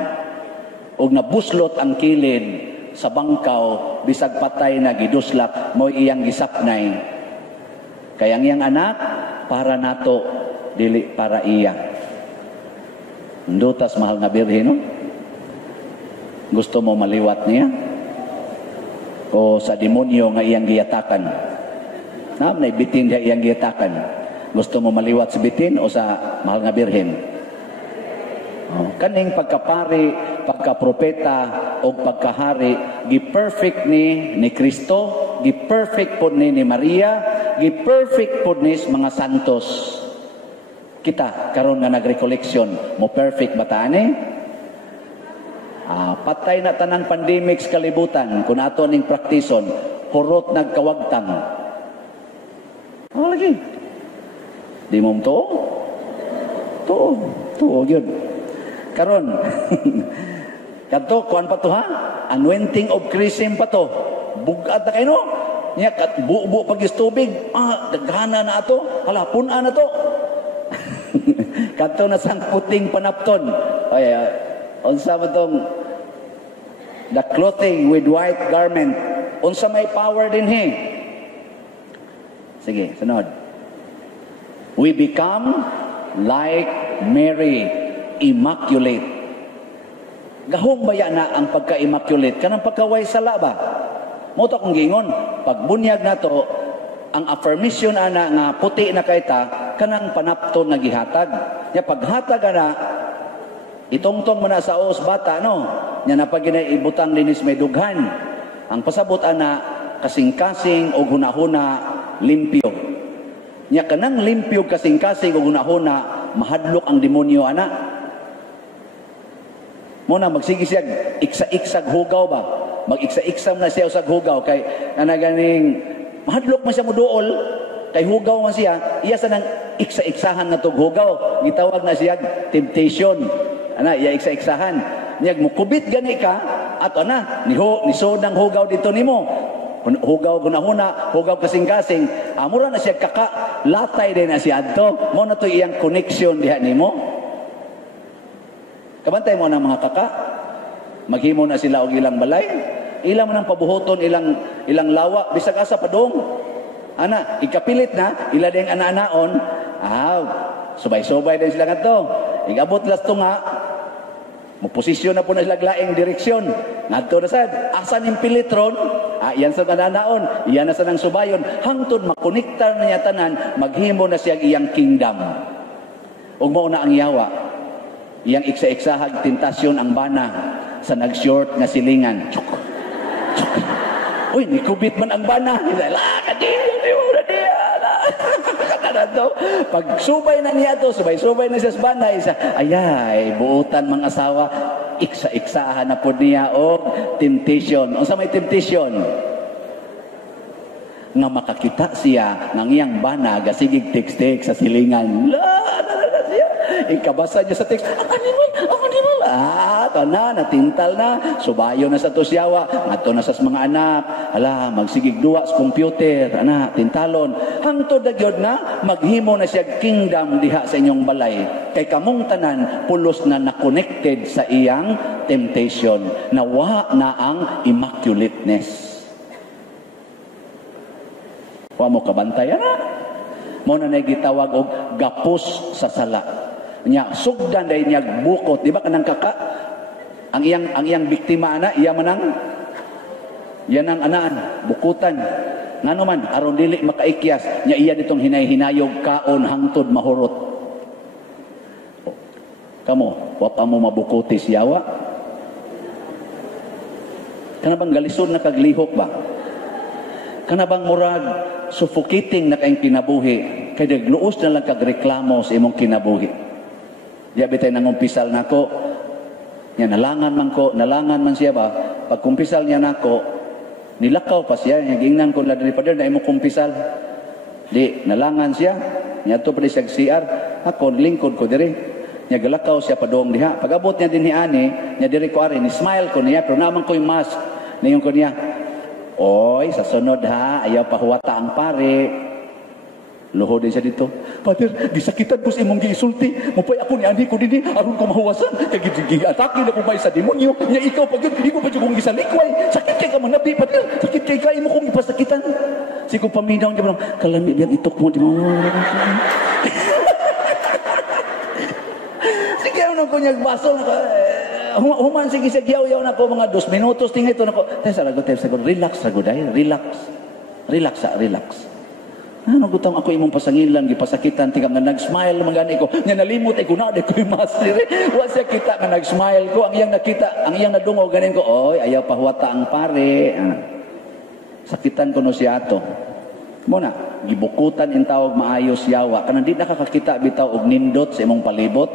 ug nabuslot ang kilid sa bangkaw bisag patay na giduslak mo iyang gisapnay. Kaya ang iyang anak para nato dili para iya. Ndutas mahal nga birhen no? Gusto mo maliwat niya? O sa demonyo nga iyang giyatakan? Na bitin niya iyang giyatakan. Gusto mo maliwat sa bitin o sa mahal nga birhen? Kaning pagkapari, pagkapropeta o pagkahari, gi-perfect ni Kristo, gi-perfect po ni Maria, gi-perfect po ni mga santos. Kita, karon nga nag-recollection, mo perfect ba tani? Patay na tanang pandemic sa kalibutan, kung ato ning praktison, hurot nagkawagtang. Lagi. Di mo to? To, yun. Karon, kadto kuan pa to ha? Anointing of chrism pa to. Bugat na kayo no? Nya kat buo pagis tubig. Daghana na ato. Halapun-an na to. Kadto na sang puting panapton. Ay, unsa man tong the clothing with white garment. Unsa may power din he? Sige, sunod. We become like Mary, immaculate. Gahong baya na ang pagka-immaculate kanang pagkaway sala ba? Mo to kung gingon, pagbunyag nato ang affirmation ana nga puti na kayta kanang panapton nga gihatag. Nya paghatag ana itongtong man sa os bata no, nya napaginay ibutang linis may dughan. Ang pasabot ana kasing-kasing og hunahuna limpyo. Nya kanang limpyo kasing-kasing og hunahuna mahadlok ang demonyo ana. Muna magsige siya iksa-iksag hugaw ba? Mag-iksa-iksam na siya sa hugaw kay ganing mahadlok man siya muduol kay hugaw man siya, iya sa nang iksa-iksahan na tog hugaw. Gitawag na siya temptation. Ana, iya iksa-iksahan. Niyag mukubit gani ka at ana, nisod ang hugaw dito nimo. hugaw gunahuna, hugaw kasing-kasing. Amura na siya kaka, latay din na siya adto. Mo na to iyang connection diha nimo. Kabantay mo na mga kaka. Maghimo na sila og ilang balay. Ilang man ang pabuhoton, ilang lawa, bisag asa padong. Ana, ikapilit na, ila ding ana-anaon. Subay-subay din sila ngadto. Igabot las tunga, Muposisyon na po na laglaing direksyon. Ngadto na sad, asan yung pilitron? Iyan sa kananaon, iyan na sa nang subayon. Hangtod makonektar na niya tanan, maghimo na siya iyang kingdom. Ug mao na ang yawa. Iyang iksa-iksahag tentasyon ang bana sa nag-short nga silingan. Chuk. Chuk. Uy, ni kubit man ang bana. Pag subay na niya to, subay-subay na siya sa bana, ayay, buutan mga asawa, iksa-iksahan na po niya o temptation. O sa may temptation? Nga makakita siya ng iyang bana, gasigig text-text sa silingan. Ikabasa niya sa text, ang animal. Ito na, natintal na, subayo na sa tosyawa, ato na sa mga anak, magsigig duwa sa computer, tintalon, hangtod na gyud na, maghimo na siya kingdom diha sa inyong balay. Kay kamong tanan, pulos na na-connected sa iyang temptation, nawa na ang immaculateness. Wa mo kabantayan na. Mo na gitawag og gapos sa sala. Nya sugdan day niya bukot, di ba kanang kaka? Ang iyang biktima ana, iya manang yan ang anaan, bukutan. Ngano man aron dili makaikyas, nya iya ditong hinay-hinayog kaon hangtod mahurot. Kamo, wa pa mo mabukuti siyawa? Kana bang galisod na kaglihok ba? Kana bang murag suffocating na kayong kinabuhi, kay dagluos na lang kagreklamo sa imong kinabuhi. Di abitay nangumpisal nako, niya nalangan man siya ba, pag kumpisal niya nako, nilakaw pa siya, niya gingnan ko ladri pa na imong kumpisal. Di, nalangan siya, niya to pa siya CR, ako, lingkod ko diri. Niya galakaw siya padong diha. Pag abot niya din niya diri ko ari, ni smile ko niya, pero naman ko yung mask. Niyon ko niya, oy, sa sunod ha, ayaw pahuwata ang pare. Luho din siya dito. Father, gisakitan ko sa imong giisulti. Mupay ako ni ani ko din aron ko mahuwasan. Kaya gi-atake na ko ba sa demonyo. Nya ikaw pa yun, ikaw pa yun kong gisalikway. Sakit kay ka manabi, Father. Sakit kay ka, imo kong ipasakitan. Sige ko paminaw niya, kalami biyang itok mo. Sige, ano ko niya baso. Human sige siya giyaw-yaw na ko mga 2 minutos tingay ito na ko. Sagot, relax, relax. Ano gutang ako imong pasangilan, gipasakitan, tingam na nag-smile, magani ko. Nga nalimot, ko na, di ko yung master. Wa siya kita nga nag-smile ko. Ang iyang nakita, ang iyang nadungo, ganin ko, oy, ayaw pahuwata ang pare. Sakitan ko no siya ato. Muna, gibukutan in tawag maayos yawa. Kanang di nakakakita bitaw og nindot sa imong palibot.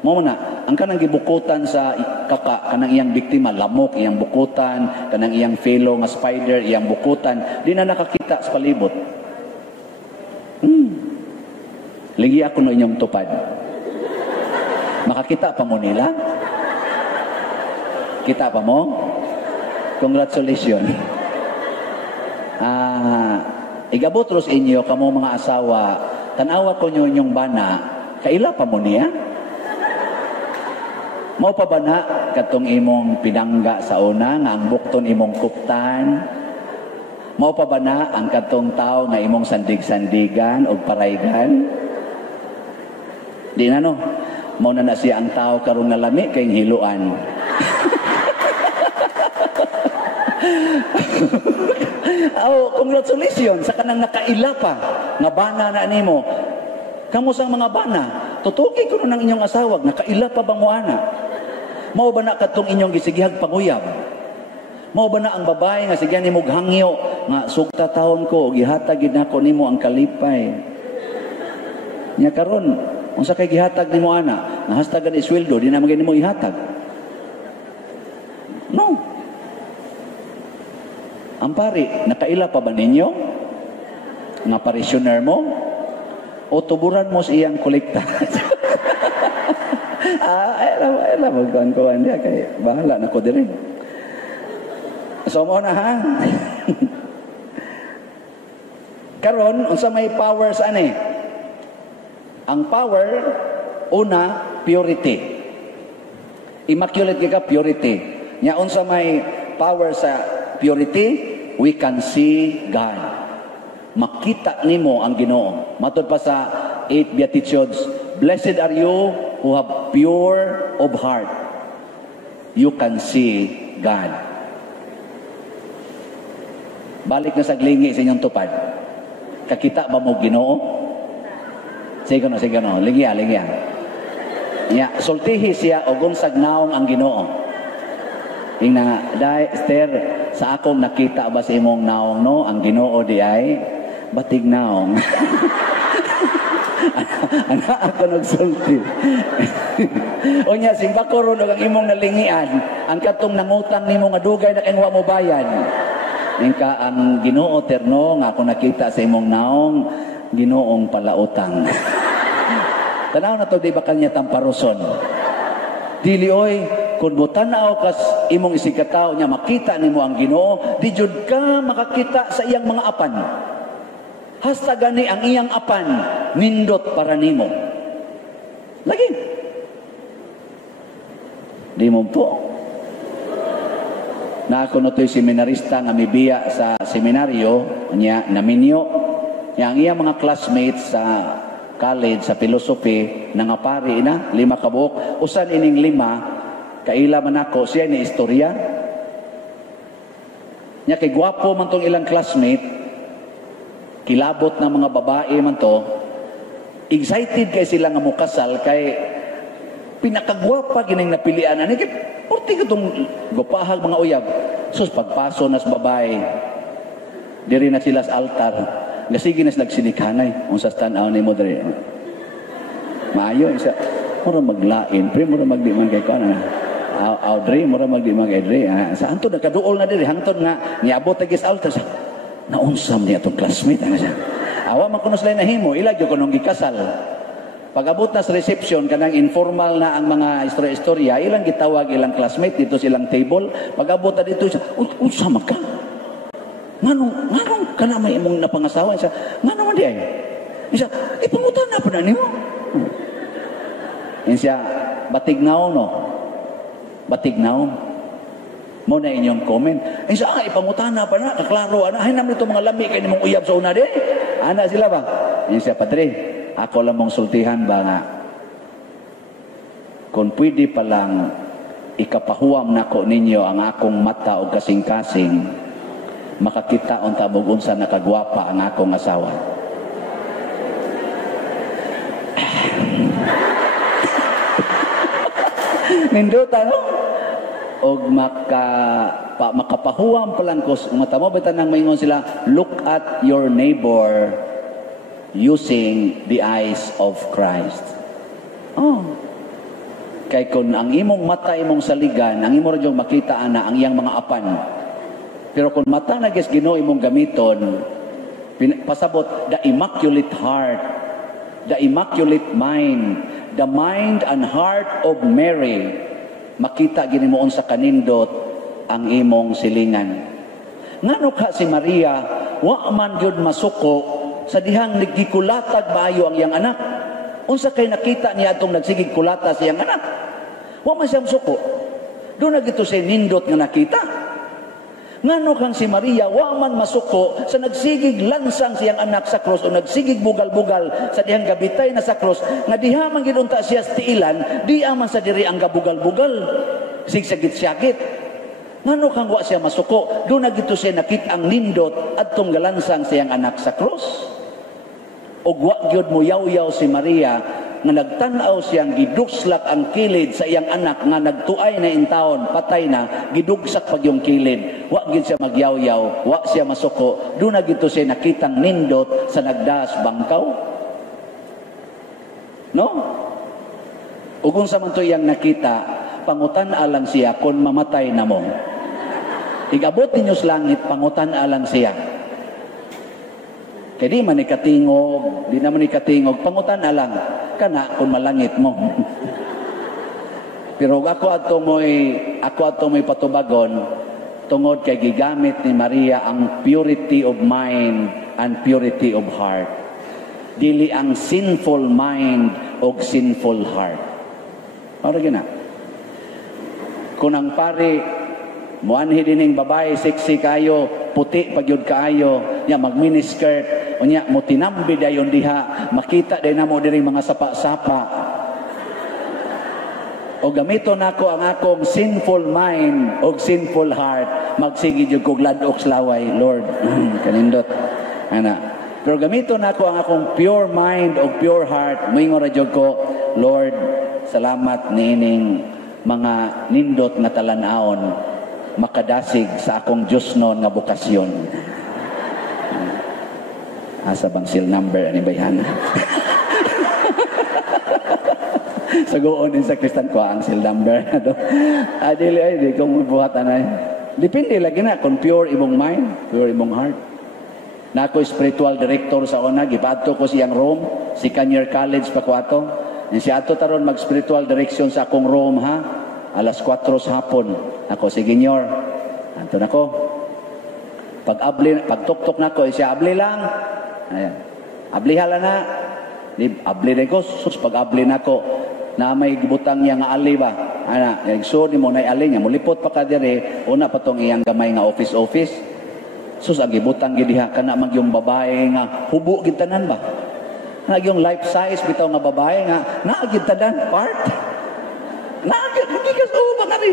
Muna, ang kanang gibukutan sa kanang iyang biktima, lamok, iyang bukutan, kanang iyang fellow nga spider, iyang bukutan, di na nakakita sa palibot. Ligi ako no inyong tupad. Makakita pa mo nila? Kita pa mo? Congratulations. Igabot ros inyo, kamo mga asawa, tanawa ko nyo inyong bana, kaila pa mo niya? Mao pa ba na katong imong pinangga sa una, nga ang bukton imong kuptan? Mao pa ba na ang katong tao nga imong sandig-sandigan o paraygan? Di na no, mao na siya ang tao karon nalami kay hiluan. Congratulations sa kanang nakaila pa nga bana na nimo. Kamo sang mga bana, tutuki ko ng inyong asawa, nakaila pa ba mo ana? Mao ba na katong inyong gisigihag panguyab? Mao ba na ang babae nga sigyan nimo hangyo nga sugta taon ko gihatag gid nako nimo ang kalipay? Nya karon unsa kay gihatag nimo ana? Nga hastagan isweldo di na magay nimo ihatag. No. Ang pari, nakaila pa ba ninyo? Nga parishioner mo? O tuburan mo sa iyang kolekta? Magkuhan niya. Kaya bahala na ko din. So mo na ha? Karon unsa may power sa ani? Ang power una purity. Immaculate ka purity. Nya unsa may power sa purity? We can see God. Makita nimo ang Ginoo. Matud pa sa 8 Beatitudes, blessed are you who have pure of heart. You can see God. Balik na sa glingi sa inyong tupad. Kakita ba mo Ginoo? Sige no. Ligya. Ya, sultihi siya o gunsag naong ang Ginoo. Ingna nga, dai, Esther, sa akong nakita ba sa imong naong no, ang Ginoo di ay batig naong. Ana ako nagsulti. O niya, simba ko ron ang imong nalingian, ang katong nangutang nimo nga dugay na kayong mo bayan. Ningka ang Ginoo terno nga ako nakita sa imong naong, Ginoong palautang. Tanaw na to, di ba kanya tamparoson? Dili oy, kung butanaw kas imong isigkataw niya makita nimo ang Ginoo, di jud ka makakita sa iyang mga apan. Hasta gani ang iyang apan nindot para nimo. Lagi. Di mo po. Na ako notoy seminarista nga mibiya sa seminaryo niya naminyo. Yang iyang mga classmates sa college sa philosophy nangapari na 5 kabuok. Usan ining 5 kaila man ako siya ni istorya. Nya kay gwapo man tong ilang classmate, kilabot na mga babae man to, excited kay sila nga mukasal kay pinakagwapa gining napilian ani kay purti katong gupahag mga uyab. Sus pagpaso nas babae diri na sila sa altar. Gasigi na nagsinikhanay unsa tan-aw nimo diri. Maayo isa mura maglain, pre mura magdi man kay kana. Audrey mura magdi man kay Audrey. Sa anto nakaduol na diri hangtod nga niabot tagis altar sa naunsam niya atong classmate ana siya. Awa man kuno sila nahimo, ila gyud kunong gikasal. Pag-abot na sa reception kanang informal na ang mga istorya-istorya, ilang gitawag ilang classmate dito silang table. Pag-abot na dito siya, unsa man ka? Nganong kana may imong napangasawa siya? Ngano man di ay? Isa, ipangutan na pa na nimo. Siya, batignaw no? Batignaw. Mo na inyong comment. Siya, ipangutan na pa na, kaklaro, ana, hinam nito mga lami kayo nimong uyab sa una di. Ana sila ba? Siya, Padre, ako lang mong sultihan ba nga? Kung pwede palang ikapahuam na ko ninyo ang akong mata o kasing-kasing, makakita unta bugun sa nakagwapa ang akong asawa. Ninduta no? Og makapahuam pa lang ko matamo bitan nang maingon sila, look at your neighbor using the eyes of Christ. Oh. Kay kun ang imong mata imong saligan, ang imo ra makita ana ang iyang mga apan. Pero kung mata na gis Ginoo imong gamiton, pasabot the immaculate heart, the immaculate mind, the mind and heart of Mary, makita gini mo sa kanindot ang imong silingan. Ngano ka si Maria, wa man gyud masuko sa dihang nagikulatag maayo ang iyang anak. Unsa kay nakita niya atong nagsigig kulata sa iyang anak? Wa man siya masuko. Doon na gito siya nindot nga nakita. Ngano kang si Maria, wa man masuko sa nagsigig lansang siyang anak sa cross o nagsigig bugal-bugal sa dihang gabitay na sa cross, nga diha man gidunta siya sa tiilan, di aman sa diri ang gabugal-bugal, sigsagit-syagit. Ngano kang wa siya masuko, doon na gito siya nakita ang nindot at tong galansang siyang anak sa cross. O wa gyud mo yaw-yaw si Maria, nga nagtanaw siyang gidukslak ang kilid sa iyang anak nga nagtuay na intawon, patay na, gidugsak pag yung kilid. Wa gid siya magyaw-yaw, wa siya masuko. Doon na gito siya nakitang nindot sa nagdaas bangkaw. No? Ug kung sa man to iyang nakita, pangutan-a lang siya kung mamatay na mo. Igabot ninyo sa langit, pangutan-a lang siya. Kaya di man ikatingog, di naman ikatingog, pangutan alang, kana kung malangit mo. Pero ako ato mo'y patubagon, tungod kay gigamit ni Maria ang purity of mind and purity of heart. Dili ang sinful mind o sinful heart. Ano gina? Kung ang pari, muanhi dining babae, sexy kayo, puti pagyud kaayo, nya mag-miniskirt, o nya mo tinambi dayon diha, makita day na mo diri mga sapa-sapa. O gamito nako ang akong sinful mind o sinful heart, magsigi jud kog ladok slaway, Lord. Kanindot. Ana. Pero gamito nako ang akong pure mind o pure heart, moingon ra jud ko, Lord, salamat niining mga nindot nga talan-aon makadasig sa akong Diyos noon nga bukasyon. Asa bang seal number ani bayhan? Sagoon din sa Kristan ko ang seal number. Adili ay di kung buhatan ay. Depende lagi na kung pure imong mind, pure imong heart. Na ako spiritual director sa una, gipadto ko siyang Rome, si Kanye College pa ko ato. Si ato taron mag spiritual direction sa akong Rome ha. Alas 4 sa hapon. Ako sige nyor. Anto nako. Pag tuktok nako siya abli lang. Ayan. Abli hala na. Di abli din ko sus pag abli nako na may gibutang yang ali ba. Ana, so ni mo nay ali nya mulipot pa ka dire una pa tong iyang gamay nga office. Sus ang gibutang gid diha kana mag yung babae nga hubo gid tanan ba. Nag yung life size bitaw nga babae nga naagid tanan part. Naagid gikas ba kami.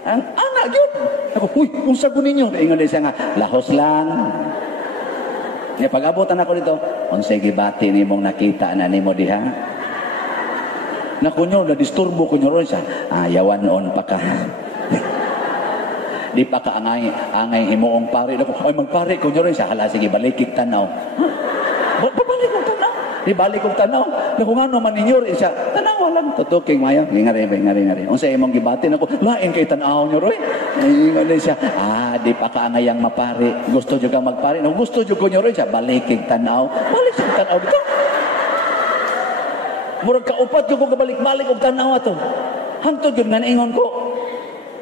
Ang anak yun. Ako, huy, kung sagun ninyo. Ingon din siya nga, lahos lang. Pag-abutan ako dito, unsay gibati ni mong nakita na ni mo diha. Na kunyo, na-disturbo kunyo ron siya. Yawan on pa ka. Di pa ka angay himuong pari. Ay, magpari kunyo ron siya. Hala, sige, balikik tanaw. Babalik kong tanaw. Di balik kong tanaw. Na kung ano man ninyo rin siya. Tanaw lang. Tutuking mayo. Ngari. Unsay imong gibati na ko. Lain kay tanaw nyo ron. Ingon din siya. Di pa ka angayang mapari. Gusto juga magpari. No, gusto juga nyo rin siya. Balikik tanaw. Balik siya tanaw dito. Murag kaupat yung kong kabalik-balik og tanaw ato. Hantod yun nga ingon ko.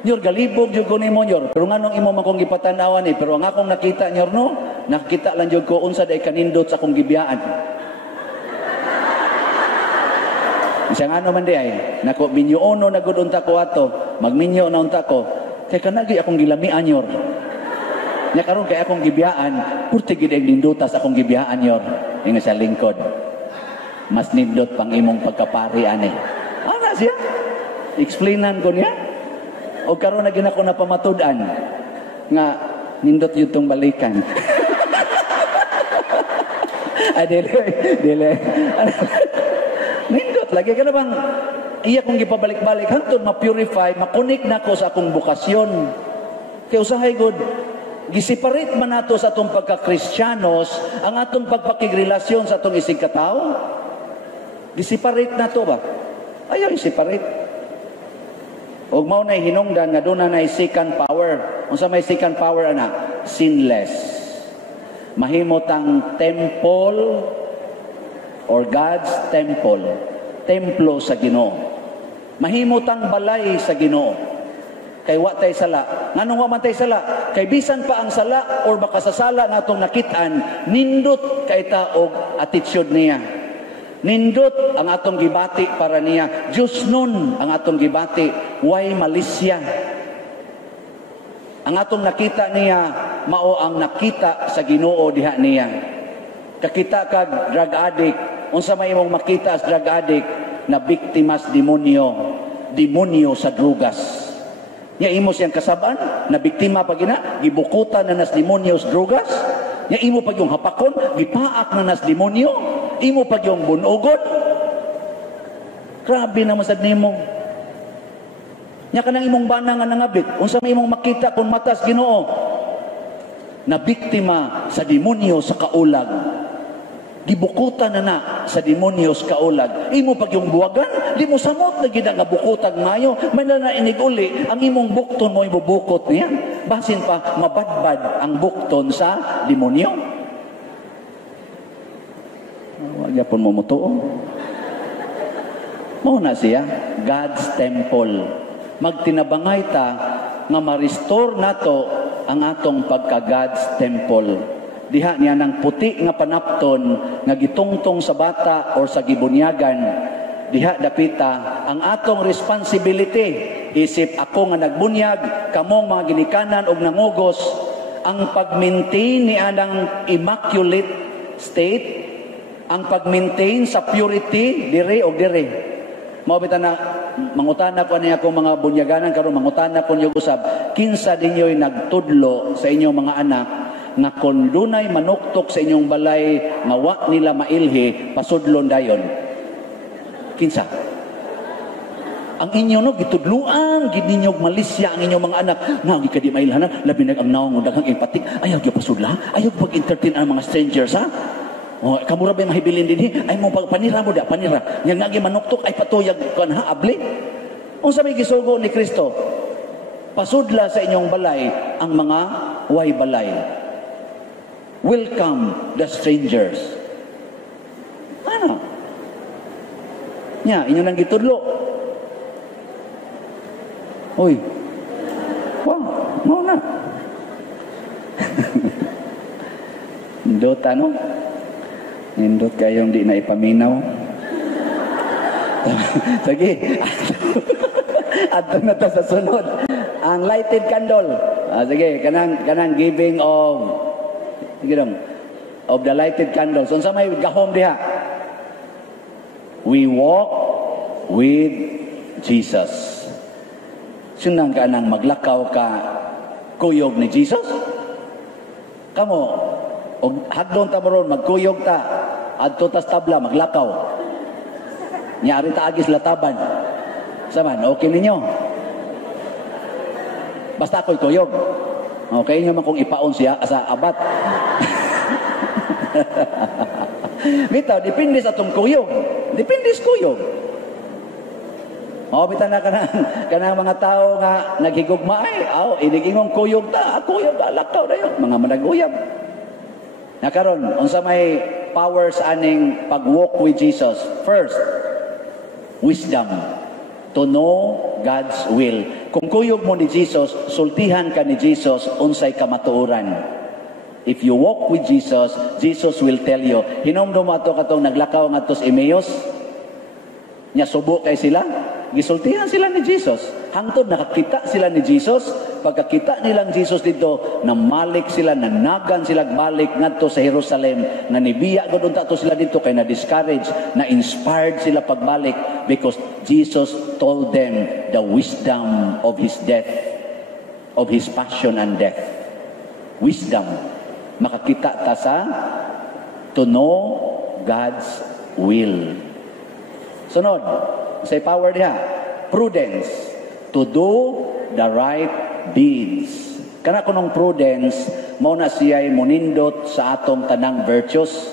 Nyor, galibog yun ko ni mo, Nyor. Pero nga nung imo makong gipatanawan eh. Pero ang akong nakita, Nyor, no? Nakita lang yun ko unsa day kanindot sa akong gibiyaan. Isang ano man di ay. Nako, minyo ono na good unta ko ato. Magminyo na unta ko. Kaya kanagi akong gilamian, Nyor. Nya karon kay akong gibiyaan. Purti gid ang nindutas akong gibiyaan, Nyor. Ingon sa lingkod. Mas nindot pang imong pagkapari ani. Ana siya. Explainan ko niya. O karon na ginako na pamatud-an nga nindot yun tong balikan. Dili. Nindot lagi ka na bang iya kong gipabalik-balik hantod ma-purify, makunik na ko sa akong bukasyon. Kaya usahay good, gisiparit man nato sa atong pagka-Kristyanos ang atong pagpakigrelasyon sa atong isig katao. Gisiparit na to ba? Ayaw isiparit. Og mao nay hinungdan nga doon na second power. Unsa may second power ana? Sinless. Mahimot ang temple or God's temple. Templo sa Ginoo. Mahimot ang balay sa Ginoo. Kay wa tay sala. Nganong wa man tay sala? Kay bisan pa ang sala or baka sa sala natong nakit-an, nindot kay ta og attitude niya. Nindot ang atong gibati para niya. Diyos nun ang atong gibati. Way malisya. Ang atong nakita niya, mao ang nakita sa Ginoo diha niya. Kakita kag drug addict. Unsa may imong makita as drug addict na biktimas demonyo. Demonyo sa drugas. Nya imo siyang kasaban na biktima pa gina, gibukutan na nas demonyo sa drugas. Nya imo pag yung hapakon, gipaak na nas demonyo. Imo pag yung bunogon. Grabe naman sad nimo. Nya kanang imong bana nga nangabit, unsa may imong makita kun matas Ginoo? Na biktima sa demonyo sa kaulag. Gibukutan na sa demonyo sa kaulag. Imo pag yung buwagan, di mo samot na gid nga bukutag ngayo. May na iniguli ang imong bukton mo ibubukot niya. Basin pa mabadbad ang bukton sa demonyo. Wag yapon mo mutuo. Mao na siya, God's temple. Magtinabangay ta nga ma-restore nato ang atong pagka God's temple. diha niya ng puti nga panapton nga gitungtong sa bata or sa gibunyagan, diha dapita ang atong responsibility isip ako nga nagbunyag, kamong mga ginikanan og nangugos, ang pag-maintain ni anang immaculate state, ang pag-maintain sa purity dire og dire. Mao bitaw na mangutana ko niya akong mga bunyaganan karon, mangutana ko niyo usab, kinsa dinyoy nagtudlo sa inyong mga anak nga kung dunay manuktok sa inyong balay nga wa nila mailhi, pasudlon dayon? Kinsa? Ang inyo no gitudluan gid ninyo malisya ang inyong mga anak na gi kadi mailhanan, labi nag ang nawong daghang empatik, ayaw gyud pasudla, ayaw pag-entertain ang mga strangers ha. O kamura ba mahibilin dinhi, ay mo panira mo da panira nga nga manuktok ay patuyag kan ha abli. Unsa may gisugo ni Kristo? Pasudla sa inyong balay ang mga way balay. Welcome the strangers. Ano? Nya, inyo nang gitudlo. Uy. Wow, mau na. Indot ano? Indot kayong di na ipaminaw. Sige. Ato na ta sa sunod. Ang lighted candle. Sige, kanang giving of, sige dong, of the lighted candles. Unsa may gahom diha? We walk with Jesus. Sinang ka nang maglakaw ka kuyog ni Jesus? Kamo, og hagdon ta moron magkuyog ta adto tas tabla maglakaw. Nyari ta agis lataban. Saman, okay ninyo? Basta ako'y kuyog. Okay nyo man kung ipaon siya sa abat. Bitaw, depende sa itong kuyog. Depende sa kuyog. Bitaw na kanang mga tao nga naghigugma ay, inigingong kuyog ta, kuyog, alakaw na yun. Mga managuyab. Nakaroon, unsa may powers aning pag-walk with Jesus. First, wisdom. To know God's will. Kung kuyog mo ni Jesus, sultihan ka ni Jesus, unsay kamatuoran. If you walk with Jesus, Jesus will tell you. Hinomdom mo ato katong naglakaw nga tos Emmaus, nya subo kay sila, gisultihan sila ni Jesus. Hangtod nakakita sila ni Jesus, pagkakita nilang Jesus dito, namalik sila, nanagan sila balik ngadto sa Jerusalem, na nibiya gud unta to sila dito kay na discourage, na inspired sila pagbalik because Jesus told them the wisdom of his death, of his passion and death. Wisdom. Makakita ta sa to know God's will. Sunod, say power diha. Prudence. To do the right deeds. Kana kunong prudence, mao na siya'y munindot sa atong tanang virtues.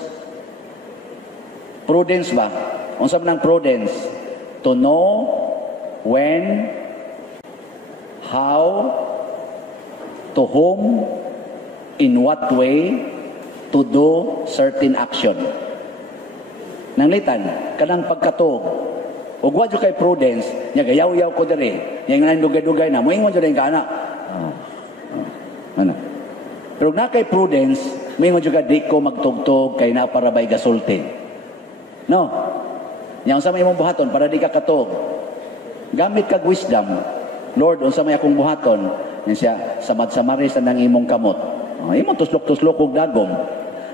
Prudence ba? Unsa man ang prudence? To know when, how, to whom, in what way, to do certain action. Nanglitan, kanang pagkatuog. Ug wa jud kay prudence, nya gayaw-yaw ko diri. Nya nga dugay-dugay na, moingon jud ka ana. Ano? Pero na kay prudence, moingon jud ka di ko magtugtog kay na para bay gasulti. No. Nya unsa may imong buhaton para di ka katog. Gamit kag wisdom. Lord, unsa may akong buhaton? Nya siya samad-samaris nang imong kamot. Imong tuslok-tuslok og dagom.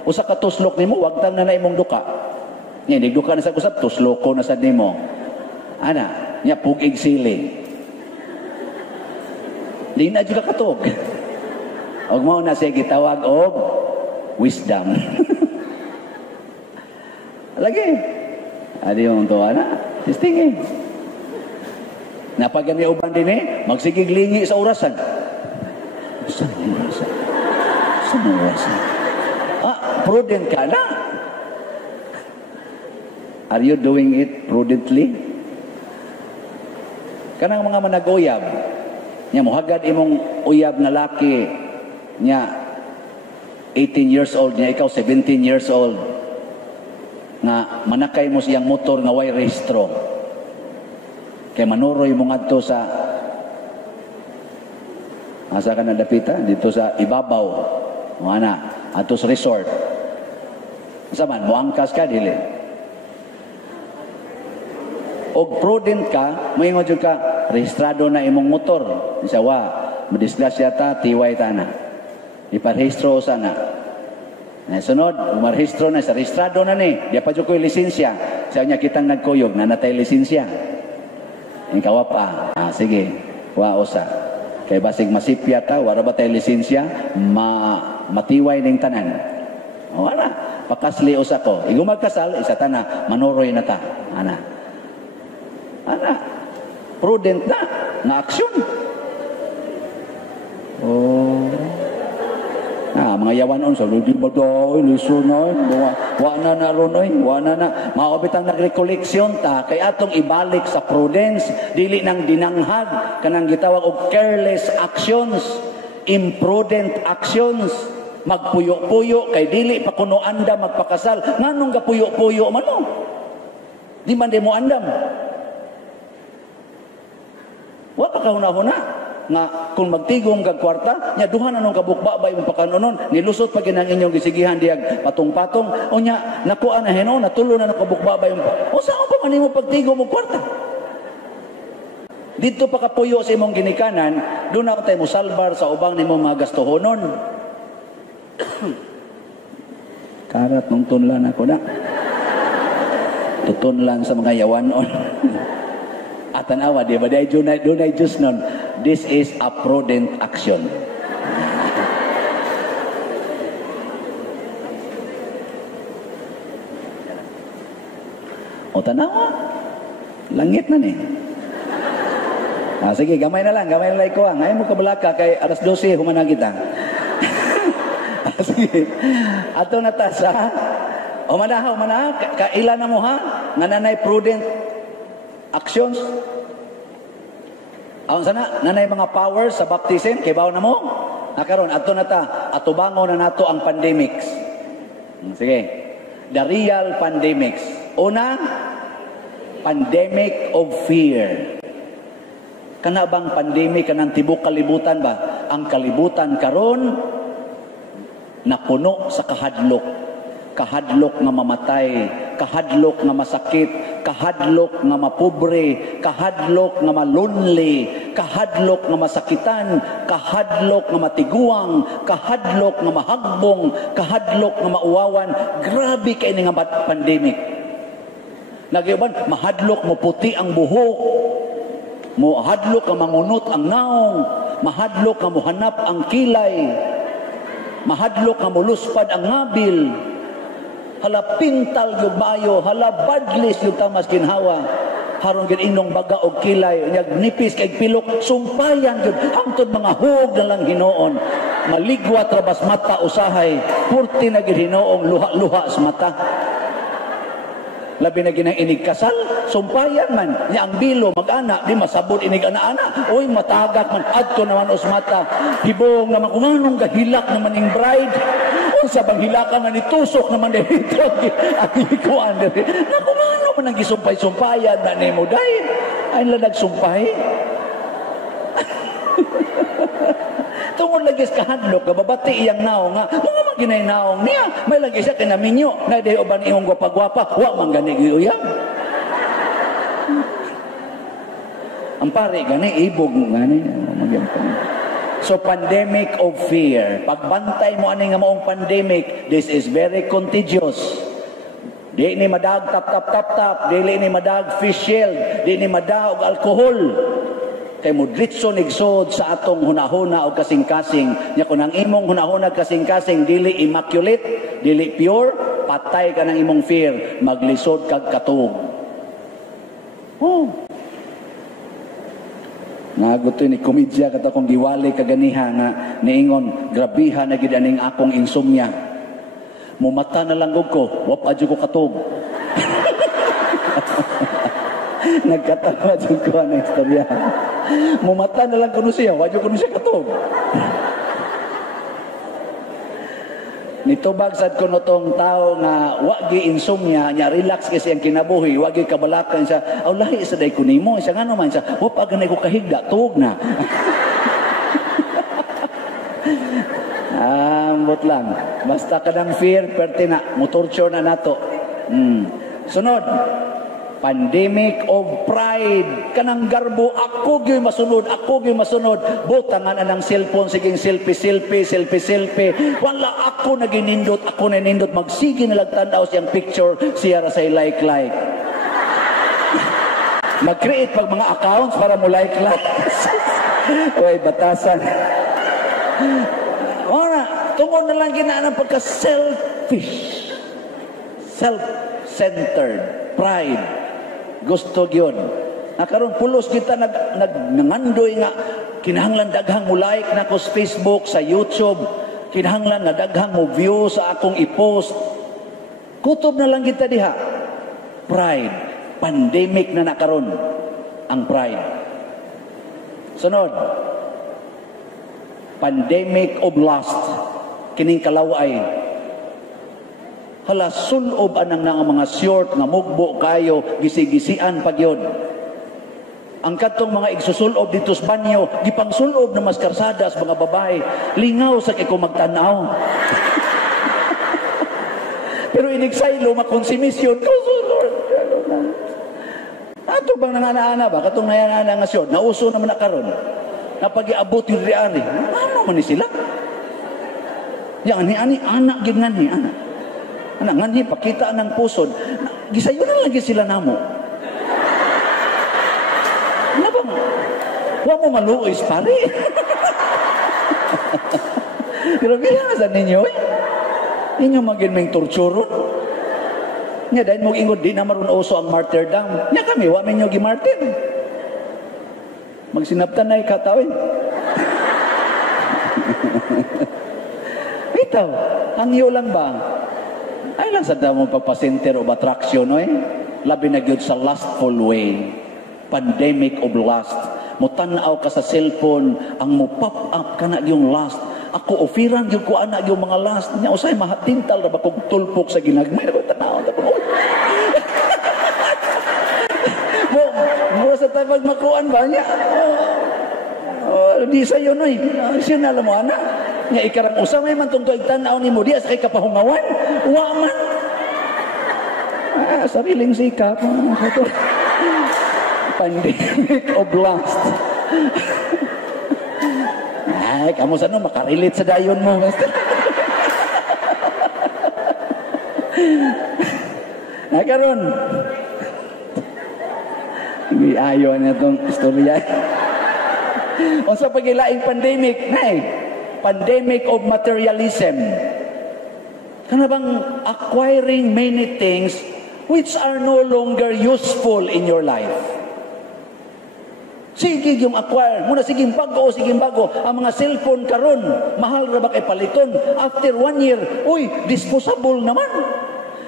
Usa ka tuslok nimo, wagtang na imong duka. Nya digduka na sa kusab, tusloko na sad nimo. Ana, nya pugig sili. Di na juga katog. Og mao na siya gitawag og wisdom. Lagi. Adi yung tuwa na. Istingi. Napagami uban din magsigig lingi sa orasan. Sa orasan. Sa orasan. Prudent ka na. Are you doing it prudently? Kanang mga managuyab, nya mohagad imong uyab nga laki, nya 18 years old, nya ikaw 17 years old, nga manakay mo siyang motor nga way rehistro. Kay manuroy mo ngadto sa asa ka na dapita dito sa ibabaw. Ana, ato sa resort. Saman, muangkas ka, dili. Og prudent ka, moingon jud ka, rehistrado na imong motor. Isa wa, madisgrasya ta, tiway ta na. Iparehistro sana. Na sunod, umarehistro na, sa rehistrado na ni, di pa jud ko'y lisensya. Sa niya kitang nagkuyog, nanatay lisensya. Ikaw pa, sige, usa. Kay basig masipya ta, wala ba tayo lisensya, matiway ning tanan. Wala, pakasli usa ko. Igo magkasal, isa ta na, manuroy na ta. Ana, prudent na, na aksyon. Mga yawanon, so, di ba daw, liso na, wana na ron, wana na. Maobitang nag-recollection ta, kay atong ibalik sa prudence, dili nang dinanghag, kanang gitawag og careless actions, imprudent actions, magpuyo-puyo, kay dili pa kuno anda magpakasal, nganong gapuyo-puyo man o? Di man di mo andam. Wa pa kahuna-huna. Nga kung magtigom kag kwarta nya duha na nung kabukbabay mo pakanunon nilusot pa ginang inyong gisigihan diag patong-patong o nya nakuha na heno natulo na kabukbabay mo o saan pa man nimo pagtigom mo kwarta dito pa kapuyo sa imong ginikanan doon na tayo mo salbar sa ubang nimo mga gastuhonon. Karat nung tunlan ako na tutunlan sa mga yawanon. At tanawa, di ba? Dunay Diyos nun. This is a prudent action. O tanawa, langit na ni. Sige, gamay na lang ko. Ngayon mo kabalaka, kay alas 12, humana kita. Sige, ato na ta sa, humana, kaila na mo ha, nga nanay prudent actions. Awan sana, nanay mga powers sa baptism, kay bawo na mo. Nakaroon, ato na ta, atubango na nato ang pandemics. Sige, the real pandemics. Una, pandemic of fear. Kana bang pandemic, kanang tibok kalibutan ba? Ang kalibutan karon napuno sa kahadlok. Kahadlok nga mamatay, kahadlok nga masakit, kahadlok nga mapobre, kahadlok nga malonely, kahadlok nga masakitan, kahadlok nga matiguang, kahadlok nga mahagbong, kahadlok nga mauwawan. Grabe kay ni nga pandemic. Nagyuban, mahadlok mo puti ang buhok, mahadlok nga mangunot ang naong, mahadlok nga muhanap ang kilay, mahadlok nga muluspad ang ngabil, hala pintal yung maayo, hala badlis yung tamas ginhawa, haron gid inong baga og kilay, nyag nipis kay pilok, sumpayan gid hangtod mga hug na lang Hinoon, maligwa trabas mata usahay, purti na gid Hinoong luha-luha sa mata. Labi na ginang inig kasal, sumpayan man, niya ang bilo, mag-ana, di masabot inig ana-ana, oy matagak man, adto naman os mata, hibong naman, kung anong gahilak naman yung bride, o sa bang hilakan na nitusok naman dito, ang ikuan dito, na kung ano man ang gisumpay-sumpayan, na nemo dahil, ay nila nagsumpay. Tungod lagi sa kahadlok, kababati iyang naong nga, mga maginay naong niya, may lagi siya kinaminyo, na day oban iyong gwapa-gwapa, wa man gani giyuyang. Ang pare gani, ibog mo gani. So, pandemic of fear. Pagbantay mo ani nga maong pandemic, this is very contagious. Di ni madag tap-tap-tap-tap, di ni madag face shield, di ni madag alcohol. Kay mudritso nigsod sa atong hunahuna o kasing-kasing. Nya kung ang imong hunahuna kasing-kasing dili immaculate, dili pure, patay ka ng imong fear, maglisod kag katug. Oh. Naguto ni komedya kata kong giwali kaganiha nga niingon grabiha na gid aning akong insomnia. Mumata na lang ko, wap adyo ko katug. Nagkatawa dyan ko ang istorya. Mumata na lang kuno siya, wadyo kuno siya katog. Nitubag sad kuno tong tao nga wagi insomnia, nya relax kasi ang kinabuhi, wagi kabalakan siya. Aw lahi sa day kunimo, siya ngano man siya, wa pa ganay ko kahigda, tuog na. Ambot lang. Basta kadang fear, perti na, mutorture na nato. Sunod, pandemic of pride. Kanang garbo, ako gyud masunod, ako gyud masunod. Butangan na ng cellphone, siging selfie. Wala ako naginindot, ako na nindot. Magsige na lagtanaw siyang picture, siya ra say like. Mag-create pag mga accounts para mo like. Uy, batasan. Ora, tungod na lang ginaan pagka-selfish. Self-centered. Pride. Gusto yun. Karon pulos kita nangandoy nga kinahanglan daghang mo like na ko sa Facebook, sa YouTube. Kinahanglan nga daghang mo view sa akong i-post. Kutob na lang kita diha. Pride. Pandemic na nakaron ang pride. Sunod. Pandemic of lust. Kining kalaway. Hala, sulob anang nga mga short, nga mugbo kayo, gisigisian pag yun. Ang katong mga igsusulob dito sa banyo, gipang sulob na mas karsada sa mga babae, lingaw sa kiko magtanaw. Pero inigsaylo, makonsimisyon, Lord. Ato bang nangana-ana ba? Katong nayana nga short, nauso naman na karon. Napag-iabot yung reari. Ano man ni sila? Yan, ani, anak, gignan ni, anak. Anak, ngani, pakita ng pusod. Gisayo na lagi sila namo. Ano bang? Huwag mo maluoy, pare. Pero kaya sa ninyo, ninyo maging may torturon. Nga, dahil mong ingod, di na maroon uso ang martyrdom. Nga kami, huwag ninyo gimartir. Magsinaptan na ikatawin. Ito, hangyo lang ba? Ay lang sa damong pagpa-center of attraction, no eh? Labi na gyud sa lustful way. Pandemic of lust. Mutanaw ka sa cellphone, ang mo pop up ka na yung lust. Ako ofiran gyud ko ana yung mga lust. Nya usay mahatintal ra ba kog tulpok sa ginagmay na ko tanaw ta po. Mo sa tabag makuan ba niya? Di sayo no eh. Siya na alam mo ana. Nya ikarang usa may man tong tuig tan-aw nimo diya sa kay kapahungawan. Wa man. Sariling sikap. Pandemic of lust. Ay, kamu sa no makarelate sa dayon mo. Ay karon. Hindi ayo na tong istorya. Unsa pagilaing pandemic, nay? Pandemic of materialism. Kana bang acquiring many things which are no longer useful in your life. Sige yung acquire. Muna sige bago. Ang mga cellphone karon, mahal ra ba kay paliton? After 1 year, uy, disposable naman.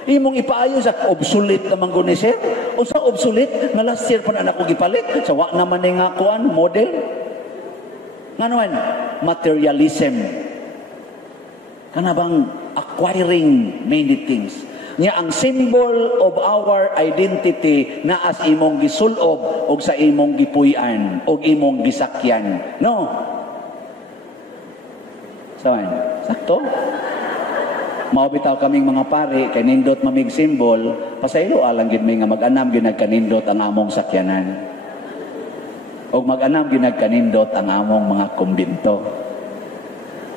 Imong ipaayo sa obsolete naman guni sir. O sa obsolete, nga last year pa na ako gipalit. Sa wa naman nga kuan, model. Nga naman, materialism. Kana bang acquiring many things. Nya ang symbol of our identity na as imong gisulob og sa imong gipuy-an og imong gisakyan. No? Saan? Sakto? Maubitaw kaming mga pari kay nindot mamig symbol, pasaylo alang gid may nga mag-anam ginagkanindot ang among sakyanan. Og mag-anam ginagkanindot ang among mga kumbinto.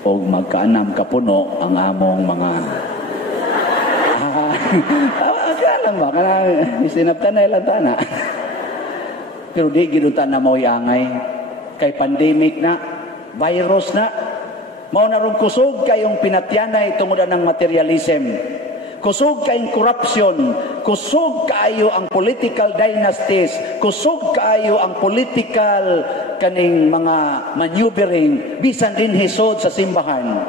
Og magkaanam kapuno ang among mga lang ba? Kana isinaptan na ilang tana. Pero di ginutan na mo'y angay. Kay pandemic na, virus na. Mao na ron kusog kayong pinatyanay tungod ng materialism. Kusog kayong corruption. Kusog kayo ang political dynasties. Kusog kayo ang political kaning mga maneuvering. Bisan din hisod sa simbahan.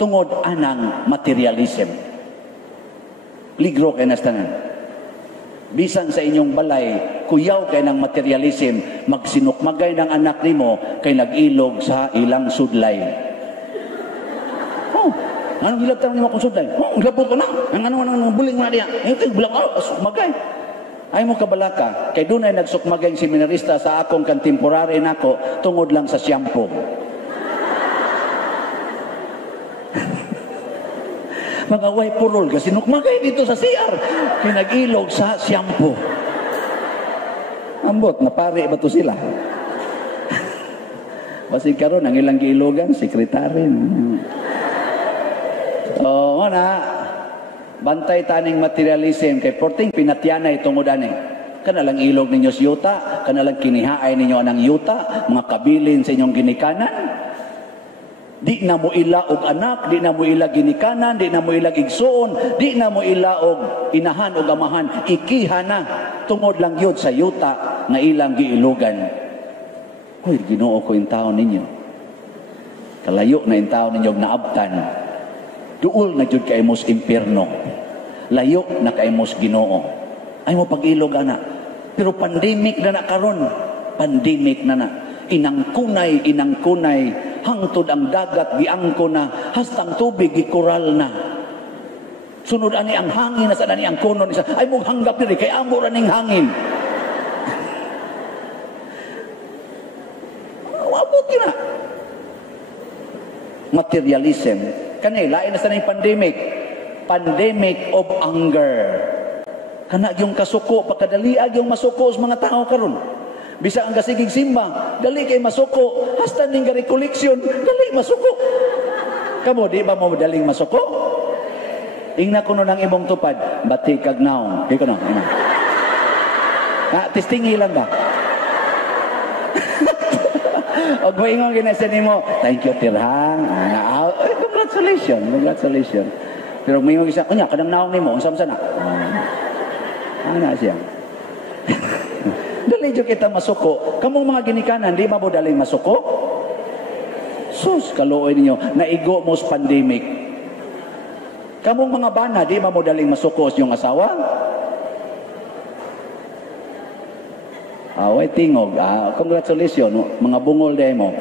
Tungod anang materialism. Ligro kay nastanan. Bisan sa inyong balay, kuyaw kay ng materialism, magsinukmagay ng anak nimo kay nag-ilog sa ilang sudlay. Oh, anong ilab tanong nimo kung sudlay? Oh, ilabot ko na. Ang buling na diya. Ito, bulang sukmagay. Ay mo kabalaka, kay dunay nagsukmagay seminarista sa akong contemporary nako tungod lang sa shampoo. Mga way purol kasi nukmagay dito sa CR. Kinag-ilog sa shampoo. Ambot, napari ba to sila? Basig karon ang ilang giilogan, sekretary. So, bantay taning materialism kay porting pinatyanay tungod ani. Kanalang ilog ninyo sa yuta, kanalang kinihaay ninyo anang yuta, mga kabilin sa inyong ginikanan. Di na mo ila og anak, di na mo ila ginikanan, di na mo ila igsuon, di na mo ila og inahan og amahan, ikiha na tungod lang yun sa yuta nga ilang giilogan. Hoy, Ginoo ko yung tao ninyo. Kalayo na yung tao ninyo naabtan. Duol na jud kay mos impierno. Layo na kay mos Ginoo. Ay mo pag-ilog ana. Pero pandemic na karon. Pandemic na. Inangkunay, hangtod ang dagat giangko na, hastang tubig gikural na. Sunod ani ang hangin na sa ani ang kuno ni ay mo hanggap diri kay amo ra ning hangin. Na. Materialism. Kani, lain na sa nang pandemic. Pandemic of anger. Kana yung kasuko, pagkadaliag yung masuko sa mga tao karon. Bisa ang kasigig simba, dali kay masuko. Hasta ning recollection, dali masuko. Kamo, di ba mo daling masuko? Ingna ko nun ang imong tupad, bati kag naong. Di ko na. Testingi lang ba? O goingon ginasa nimo, thank you tirhang. Congratulations. Pero may mag isa, kunya kadang naong nimo, unsam sana. Ana siya. Dali jud kita masuko. Kamong mga ginikanan, di ba mo dali masuko? Sus, kaluoy ninyo, naigo mo sa pandemic. Kamong mga bana, di ba mo dali masuko sa iyong asawa? Away tingog. Congratulations, mga bungol day mo.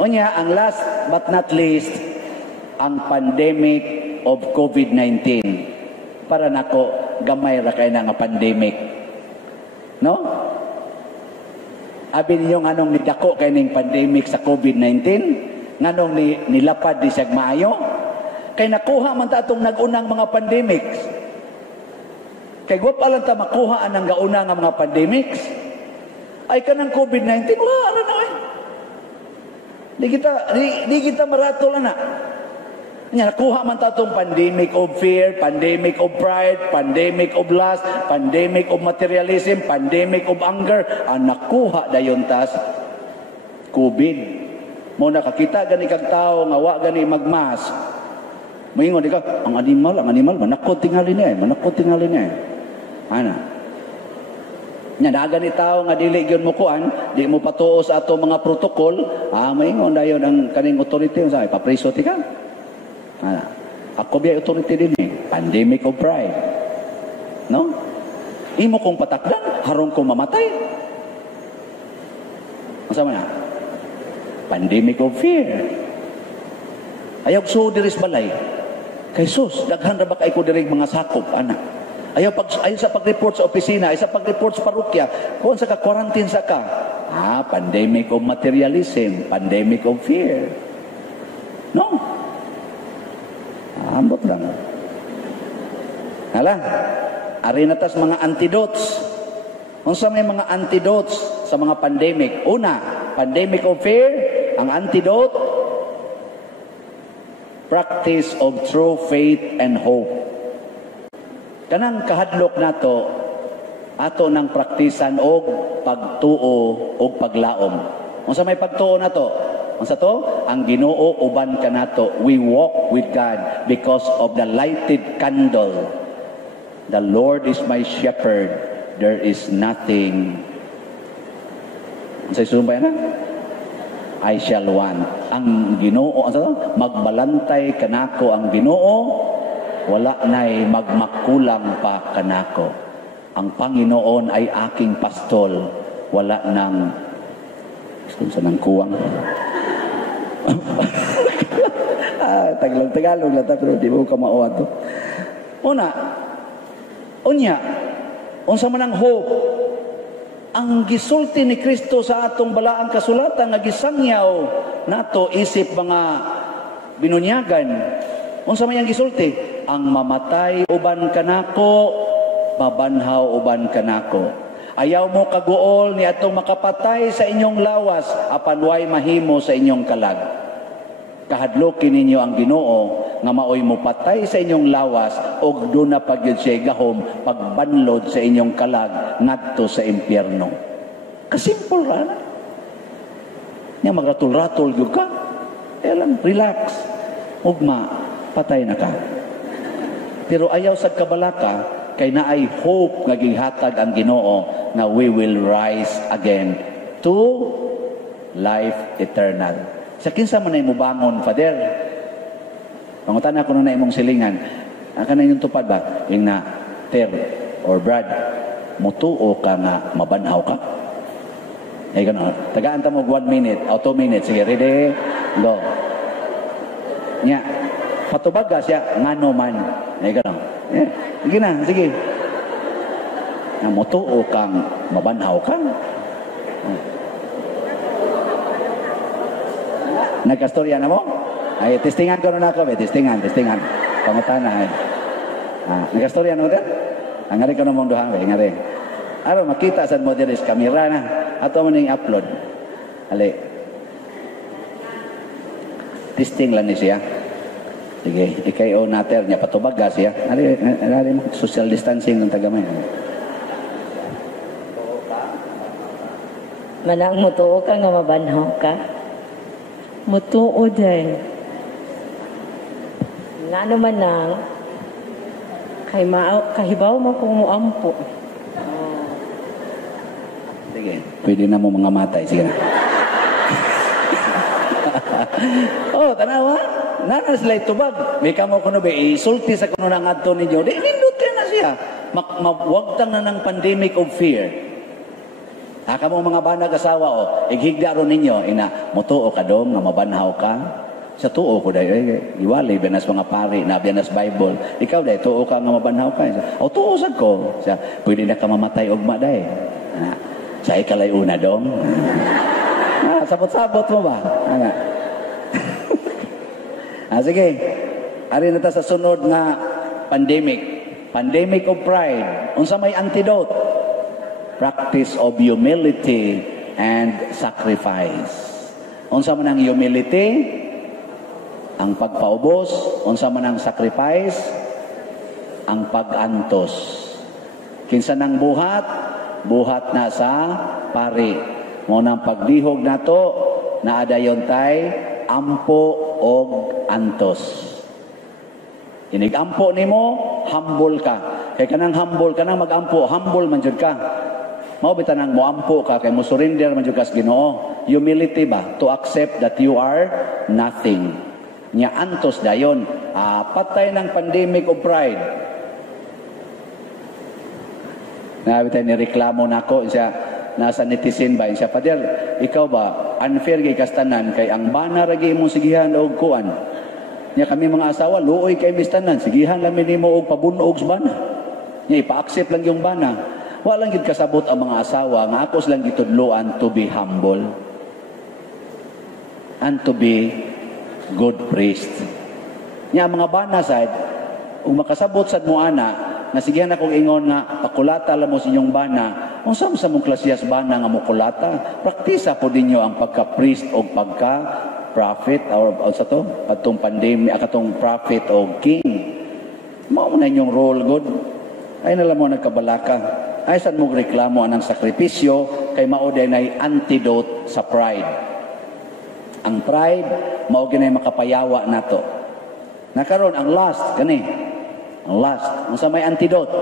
Onya, ang last but not least, ang pandemic of COVID-19. Para nako, gamay ra kay na nga pandemic. No? Abi ninyo nganong nidako kay ning pandemic sa COVID-19? Nganong nilapad di siya maayo? Kay nakuha man ta atong nag-unang mga pandemics. Kay guwap alam ta makuha anang gauna nga mga pandemics. Ay kanang COVID-19, wala na eh. Di kita maratol na. Nya nakuha man ta tong pandemic of fear, pandemic of pride, pandemic of lust, pandemic of materialism, pandemic of anger. Ang nakuha dayon tas COVID. Mo nakakita gani kag tawo nga wa gani magmas. Moingon di ka, ang animal manakot tingali niya, Ana. Nya dagan ni tao nga dili gyud mo kuan, di mo patuo sa ato mga protocol, moingon dayon ang kaning authority sa ipapriso ti ka. Ana. Ako biya authority din pandemic of pride. No? Imo kong patakdan, harong ko mamatay. Masama na? Pandemic of fear. Ayaw so diris balay. Kay sus, daghan ra ba kay ko diri mga sakop, ana. Ayaw sa pag-report sa opisina, ayaw sa pag-report sa parokya, kung sa ka-quarantine sa ka. Pandemic of materialism, pandemic of fear. No? Ambot lang. Hala, ari na tas mga antidotes. Kung sa may mga antidotes sa mga pandemic. Una, pandemic of fear, ang antidote, practice of true faith and hope. Kanang kahadlok nato ato nang praktisan og pagtuo og paglaom. Unsa may pagtuo nato? Unsa to? Ang Ginoo uban kanato. We walk with God because of the lighted candle. The Lord is my shepherd. There is nothing. Unsay sumbay na? I shall want. Ang Ginoo, unsa to? Magbalantay kanako ang Ginoo. Wala na'y magmakulang pa kanako. Ang Panginoon ay aking pastol. Wala nang sa nang kuwang. Tagalog lang pero di mo ka mauwa to. Unya, unsa man ang hope? Ang gisulti ni Kristo sa atong balaang kasulatan nga gisangyaw nato isip mga binunyagan. Unsa man yang gisulti? Ang mamatay uban kanako, mabanhaw uban kanako. Ayaw mo kaguol ni atong makapatay sa inyong lawas, apan way mahimo sa inyong kalag. Kahadlokin ninyo ang Ginoo nga maoy mo patay sa inyong lawas og doon na pagyud siya gahom pagbanlod sa inyong kalag ngadto sa impyerno. Kasimple ra na. Nya magratul-ratul gyud ka. Lang, relax. Ugma, patay na ka. Pero ayaw sa kabalaka kay naay hope nga gihatag ang Ginoo na we will rise again to life eternal. Sa kinsa man ay mo bangon, Father? Pangutan ako na imong silingan. Aka na yung tupad ba? Yung na, Ter or Brad, mutuo ka nga mabanhaw ka? Ay gano'n. Tagaan ta mo 1 minute o 2 minutes. Sige, ready? Go. Nya, patubag ka siya, ngano man. Ay gano'n. Sige na, sige. Na mutuo kang mabanhaw ka? Nagkastorya na mo? Ay, testingan ko na ako, testingan. Pangutan na. Nagkastorya na mo din? Ang ngari ko na mong duhang, ngari. Araw, makita sa moderis kamera na. Ato mo ning upload. Ali. Testing lang ni siya. Sige, ikayo nater niya, patubag ka siya. Ali mo, social distancing ng tagamay. Manang mutuo ka nga mabanhaw ka? Mutuo din. Nga naman nang kahibaw mo kung muampo. Sige, pwede na mo mga matay. Sige na. Oh, tanawa. Nana sila itubag. May kamo kuno ba, isulti sa kuno ng adto ninyo. Di, nindot na siya. Wagtang na ng pandemic of fear. Kamo mga banag asawa o, ighigda ron ninyo, ina, mutuo ka dong, nga mabanhaw ka. Sa tuo ko dahil, iwalay, binas mga pari, nabiyanas Bible. Ikaw dahil, tuo ka nga mabanhaw ka. O, tuo sad ko. Siya, pwede na ka mamatay ugma dahil. Sa ikalay una dong. Sabot-sabot mo ba? Sige. Ari na ta sa sunod nga pandemic. Pandemic of pride. Unsa may antidote? Practice of humility and sacrifice. Unsa man ang humility? Ang pagpaubos. Unsa man ang sacrifice? Ang pag-antos. Kinsa nang buhat? Buhat na sa pari. Munang pagdihog nato na adayon tay ampo og antos. Inig-ampo nimo, humble ka. Kay kanang humble kanang mag-ampo, humble man jud ka. Mao bitan nang moampo ka kay mo surrender man jud ka sa Ginoo. Humility ba? To accept that you are nothing. Nya antos dayon, patay ng pandemic of pride. Nabitan ni reklamo nako siya nasa netizen ba siya, Father, ikaw ba unfair kay kastanan kay ang bana ra gyud imong sigihan og kuan. Nya kami mga asawa luoy kay mistanan, sigihan lang nimo og pabunog sa bana. Nya ipa-accept lang yung bana. Walang gid kasabot ang mga asawa nga akos lang gitudloan to be humble and to be good priest. Nya mga bana sad ug makasabot sad mo ana nga sige na kong ingon nga pakulata lang mo sa inyong bana. Unsa sa mong klasyas bana nga mokulata? Praktisa po dinyo ang pagka-priest o pagka-prophet or sa to patong pandemya akatong prophet o king. Mao na inyong role good. Ay nala mo nagkabalaka. Ay saan mo reklamo anang sakripisyo kay mao nay antidote sa pride. Ang pride mao ginay makapayawa nato. Nakaron ang last kani. Ang last, unsa may antidote?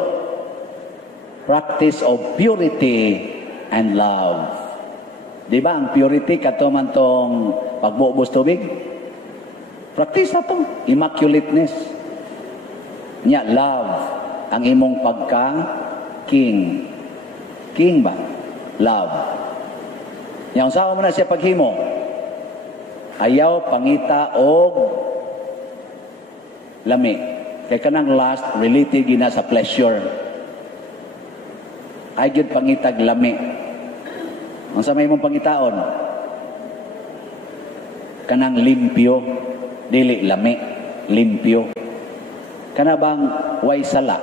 Practice of purity and love. Di ba ang purity kato man tong pagbuubos tubig? Practice na to, immaculateness. Nya love ang imong pagka king. King ba? Love. Yang usawa mo na siya paghimo. Ayaw pangita og lami. Kaya kanang last, related gina sa pleasure. Ay gyud pangitag lami. Ang sa may mong pangitaon. kanang limpyo, dili lami, limpyo. Kana bang way sala.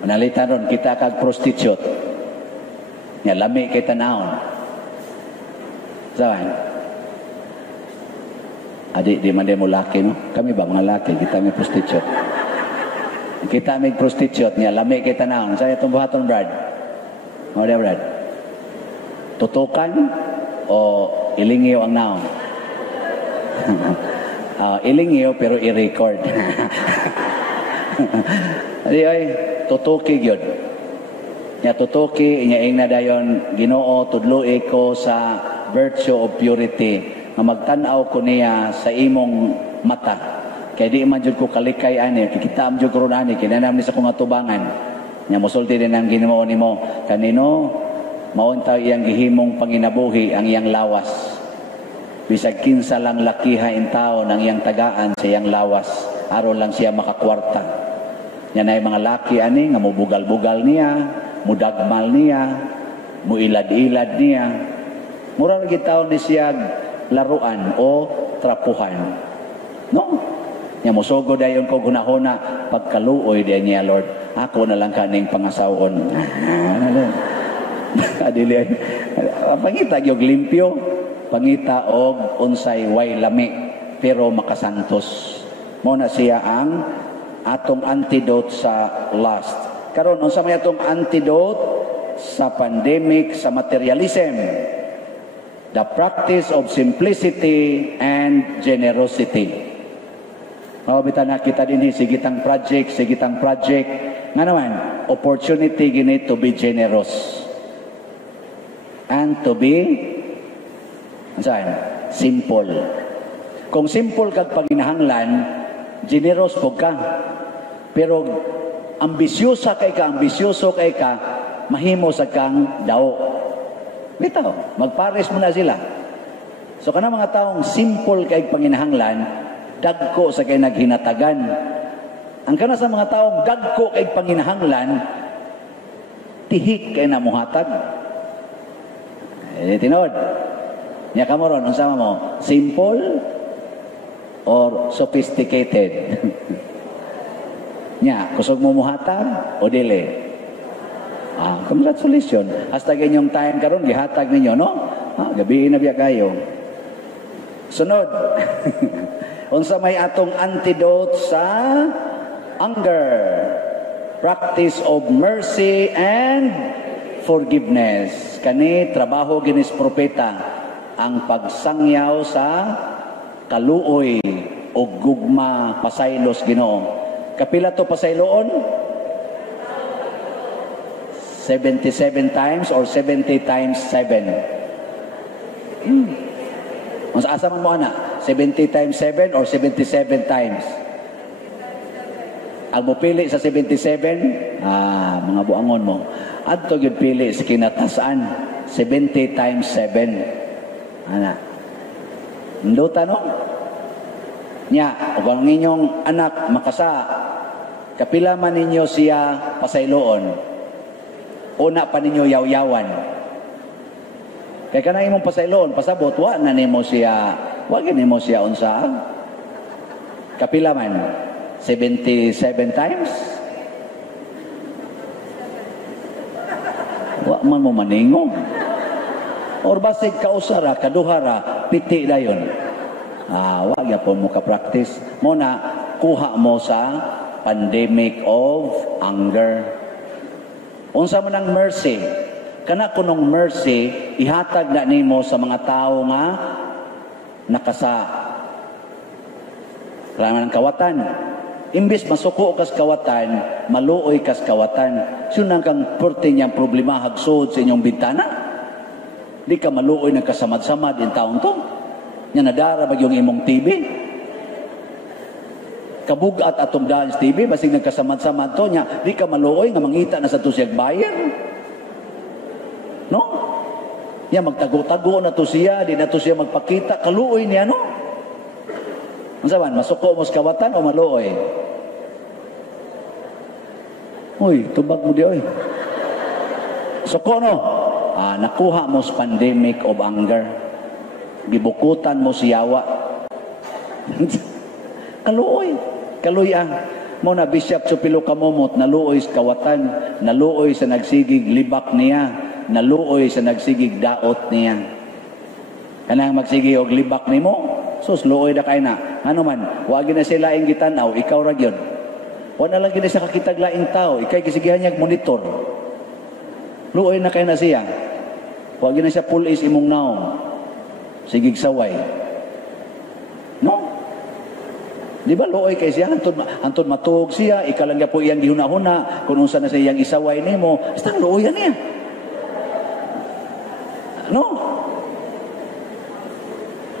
Manalitan ron kita kag prostitute. Nya lami kay tanawon. Sawan. Adik di man mo laki mo. Kami ba mga laki, kita may prostitute. Kita may prostitute nya lami kay tanawon. Saya itong buhaton Brad. O dia Brad. Tutukan o ilingiw ang naon? Ilingiw pero i-record. Adi ay tutuki gyud. Nya tutuki inya ing na dayon Ginoo tudloi ko sa virtue of purity nga magtan-aw ko niya sa imong mata. Kay di man jud ko kalikay ani kikita am jud ko ron ani kinanam ni sa kong atubangan. Nya mosulti din ang Ginoo nimo kanino maon ta iyang gihimong panginabuhi ang iyang lawas. Bisag kinsa lang lakiha in taon ang iyang tagaan sa iyang lawas aron lang siya makakwarta. Yan ay mga laki ani nga mubugal-bugal niya, mudagmal niya, muilad-ilad niya. Mura lagi taon ni siya laruan o trapuhan. No? Nya mosugo dayon ko gunahona pagkaluoy diyan niya Lord. Ako na lang kaning pangasawon. Adili pangita gyud limpyo. Pangita og unsay way lami pero makasantos. Mo na siya ang atong antidote sa lust. Karon unsa may atong antidote sa pandemic sa materialism? The practice of simplicity and generosity. Mabitan na kita dinhi sigitang project nga naman opportunity gini to be generous and to be saan? Simple. Kung simple kag paginahanglan, generous po ka. Pero ambisyoso kay ka, mahimo sa kang dao. Bitaw, magpares mo na sila. So kana mga taong simple kay panginahanglan, dagko sa kay naghinatagan. Ang kana sa mga taong dagko kay panginahanglan, tihik kay namuhatag. Tinod. Nya kamo ron, unsa mo? Simple or sophisticated? Nya, kusog mo muhatag o dili? Congratulations. Hasta ganyong time karon gihatag ninyo, no? Gabi na biya kayo. Sunod. Unsa may atong antidote sa anger? Practice of mercy and forgiveness. Kani trabaho ginis propeta ang pagsangyaw sa kaluoy o gugma pasaylos Ginoo. Kapila to pasayloon? 77 times or 70 times 7? Unsa asa man mo ana? 70 times 7 or 77 times? Ang mupili sa 77, mga buangon mo. Adto gyud pili sa kinatasan 70 times 7. Ana. Nduta no? Nya, kung inyong anak makasa, kapila man ninyo siya pasayloon, una pa ninyo yaw-yawan. Kaya ka na imong pasayloon, pasabot, wa na nimo siya, wag nimo siya unsa. Kapila man? 77 times? Wa man mo maningong. Or basig kausara, kaduhara, piti dayon. Wag yapon mo ka-practice. Muna, kuha mo sa pandemic of anger. Unsa man ang mercy? Kana kunong mercy, ihatag na nimo sa mga tao nga nakasa. Raman ang kawatan. Imbis masuko kas kawatan, maluoy kas kawatan. Sunang kang purti niyang problema hagsod sa inyong bintana. Di ka maluoy ng kasamad-samad in taon to. Nga nadarabag yung imong TV. Kabugat atong dahil sa TV, basig nagkasamad-samad to niya, di ka maluoy nga mangita na sa to siya bayan. No? Niya magtago-tago na to siya, di na to siya magpakita, kaluoy niya, no? Ang saban, masuko mo sa kawatan o maluoy? Uy, tubag mo di, oy. Suko, no? Nakuha mo sa pandemic of anger. gibukutan mo si yawa. Kaluoy, kaluyan. Mo na Bishop Chupilo Kamumot, naluoy sa kawatan, naluoy sa nagsigig libak niya, naluoy sa nagsigig daot niya. Kanang magsigi og libak nimo, sus luoy na kay na. Ano man, wagi na sila ing gitanaw, ikaw ra gyud. Wa na lang gid sa kakitag laing tao, ikay gisigihan niya monitor. Luoy na kay na siya. Wagi na siya pulis imong naong. Sigig saway. No? Di ba luoy kay siya, antod matuog siya, ikalangga po iyang gihuna-huna, kung unsa na siya iyang isaway nimo, basta luoyan niya. No?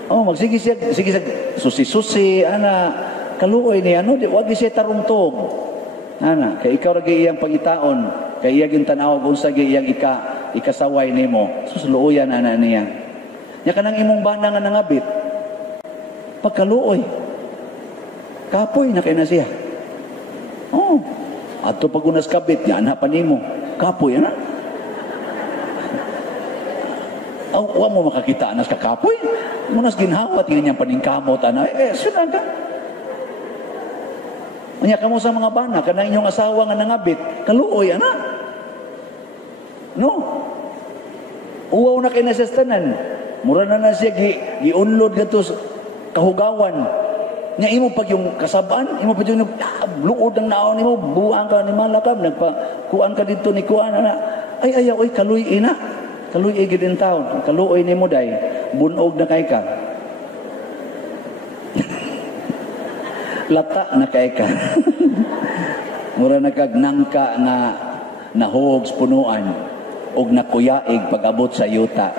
Oh, magsige siya, sige siya, susi-susi, ana, kaluoy niya, no? Wag siya tarumtog. Ana, kay ikaw ra iyang pangitaon, kay iyang tanaw kung unsa iyang ikasaway nimo, susluoyan ana niya. Nya kanang imong bana nga nangabit, pagkaluoy, kapoy na kay na siya. Oh, ato pag unas kabit, yan pa nimo. Kapoy, ano? Wa mo makakita anas ka kapoy. Munas ginhawat, ganyan paningkamot, ano? Sunan ka. Anya kamo sa mga bana, kanang inyong asawa nga nangabit, kaluoy, ano? No? Uwaw na kay na siya tanan. Mura na siya, giunlod gato kahugawan. Nya imo pag yung kasaban, imo pag yung luod ang naon nimo, buang ka ni malakam, nagpakuan ka dito ni kuan ana. Ay ayaw oy kaluy ina. Kaluy gid in taon. Kaluoy nimo day, bunog na kay ka. Lata na kay ka. Mura na kag nangka nga nahog punuan og nakuyaig pag-abot sa yuta.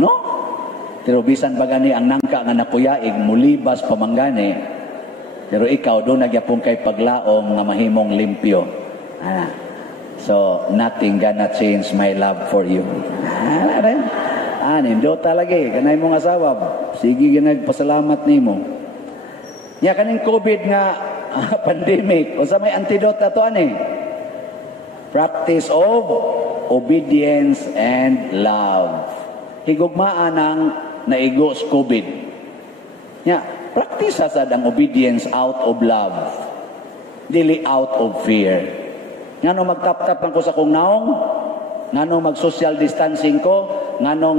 No? Pero bisan pa gani ang nangka nga nakuyaig mulibas pamanggani. Pero ikaw doon nagyapong kay paglaom nga mahimong limpyo. So nothing gonna change my love for you. Nindo talaga kanay mong asawa. Sige ginagpasalamat nimo. Nya kaning COVID nga pandemic, o sa may antidote to ani? Practice of obedience and love. Higugmaan ang naigo sa COVID. Nya, practice sa ang obedience out of love. Dili out of fear. Ngano magtap-tap ko sa kong naong, ngano mag-social distancing ko, ngano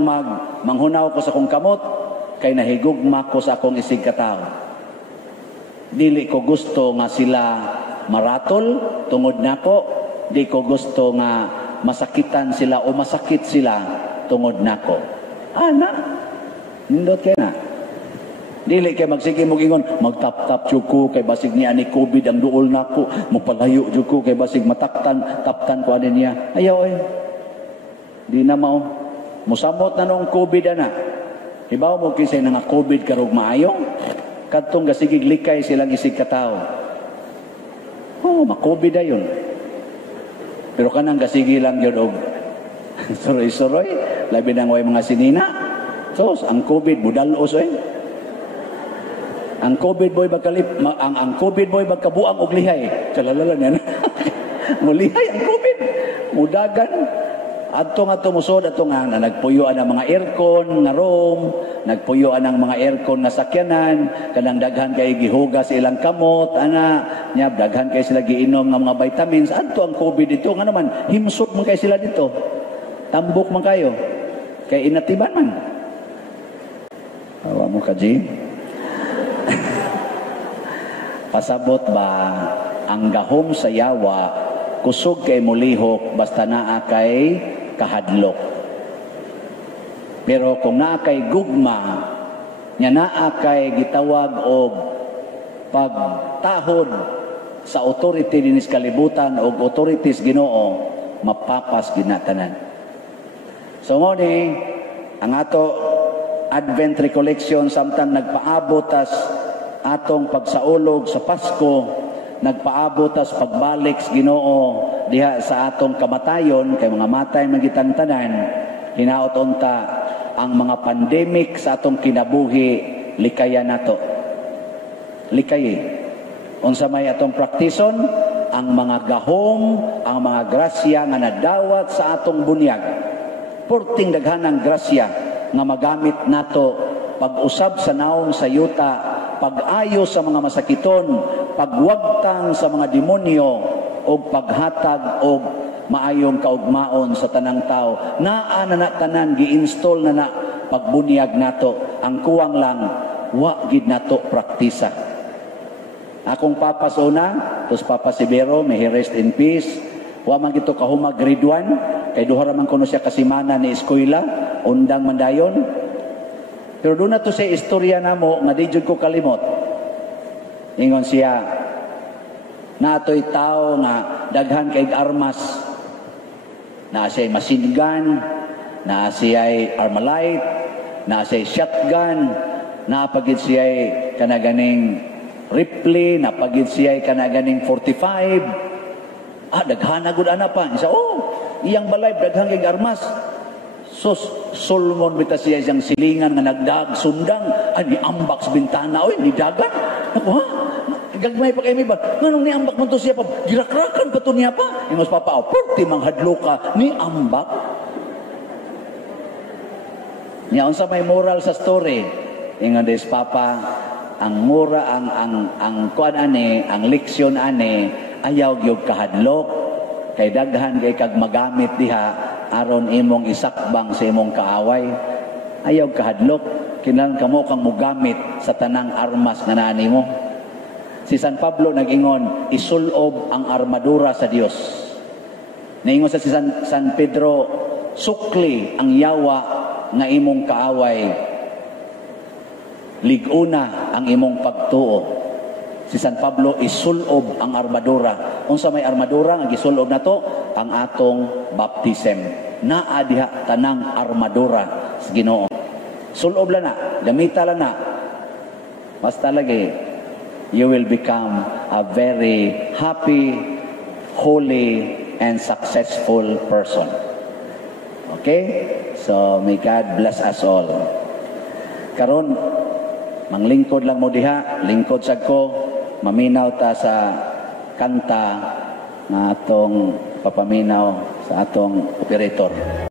manghunaw ko sa kong kamot, kay nahigugma ko sa akong isig katao. Dili ko gusto nga sila maratol tungod nako, di ko gusto nga masakitan sila o masakit sila tungod nako. Ana, nindot kay na. Dili kay magsige mo gingon, magtap-tap jud ko kay basig niya ni COVID ang duol nako, mopalayo jud ko kay basig taptan ko ani niya. Ayaw di na mao. Musamot na nung COVID ana. Hibaw mo kisay nga COVID karog maayo. Kadtong gasigig likay silang isig katao. Oh, ma-COVID ayon. Pero kanang gasigi lang yun og suroy-suroy, labi nang way mga sinina. So, ang COVID budalos Ang COVID boy ang COVID boy magkabuang og lihay. Kalalala niya. Mulihay ang COVID. Mudagan. Adto nga tumusod ato nga nagpuyuan ang mga aircon nga room, nagpuyuan ang mga aircon nga sakyanan, kanang daghan kay gihugas ilang kamot, nya daghan kay sila giinom nga mga vitamins. Adto ang COVID dito nga naman, himsot man kay sila dito. Tambok man kayo. Kay inatiban man. Awa mo ka, G. Pasabot ba ang gahom sa yawa kusog kay mulihok basta naa kay kahadlok. Pero kung naa kay gugma, nya naa kay gitawag og pagtahod sa authority dinis kalibutan og authorities Ginoo, mapapas ginatanan. So mo ni ang ato Advent recollection samtang nagpaabot as atong pagsaulog sa Pasko, nagpaabot as pagbalik sa Ginoo diha sa atong kamatayon kay mga matay magitantanan, hinaot unta ang mga pandemic sa atong kinabuhi likaya nato. Likay. Unsa may atong praktison ang mga gahom, ang mga grasya nga nadawat sa atong bunyag. Porting daghanang grasya nga magamit nato pag-usab sa naong sayuta, pag-ayo sa mga masakiton, pagwagtang sa mga demonyo, o paghatag og maayong kaugmaon sa tanang tao. Naa na tanan gi-install na pagbunyag nato. Ang kuwang lang, wa gid nato praktisa. Akong papa sa una, tos Papa Sibero, may he rest in peace. Wa man gito kahumag grade 1, kay duha ra man kuno siya kasimana ni eskwela, undang mandayon. Pero doon na to sa istorya namo nga di jud ko kalimot. Ingon siya, natoy tao nga daghan kay armas, na siya'y machine gun, na siya'y Armalite, na siya'y shotgun, na pagid siya'y kanaganing Ripley, na pagid siya'y kanaganing 45. Daghan na gud ana pa. Isa, iyang balay daghan kay armas. Sus, sulmon bita siya siyang silingan nga nagdag sundang, ni ambak sa bintana, ni dagat. Ako, gagmay pa kayo may ba? Nganong ni ambak man to siya pa? Girakrakan pa to niya pa? Ingos papa, purti manghadlo ka, ni ambak. Niya, unsa may moral sa story? Ingon des papa, ang mura, ang kuan ani, ang leksyon ani, ayaw gyud kahadlok, kay daghan kay kag magamit diha, aron imong isakbang sa imong kaaway. Ayaw kahadlok, kinahanglan kamo kang mugamit sa tanang armas nga naa nimo. Si San Pablo nag-ingon, isulob ang armadura sa Dios. Naingon sa si San Pedro, sukli ang yawa nga imong kaaway, liguna ang imong pagtuo. Si San Pablo, isulob ang armadura. Unsa may armadura nga gisulob nato? Ang atong baptism. Naa diha tanang armadura sa Ginoo. Sulob lang na, gamita lang na. Basta lagi, you will become a very happy, holy, and successful person. Okay? So, may God bless us all. Karon, manglingkod lang mo diha, lingkod sad ko, maminaw ta sa kanta na atong papaminaw sa atong operator.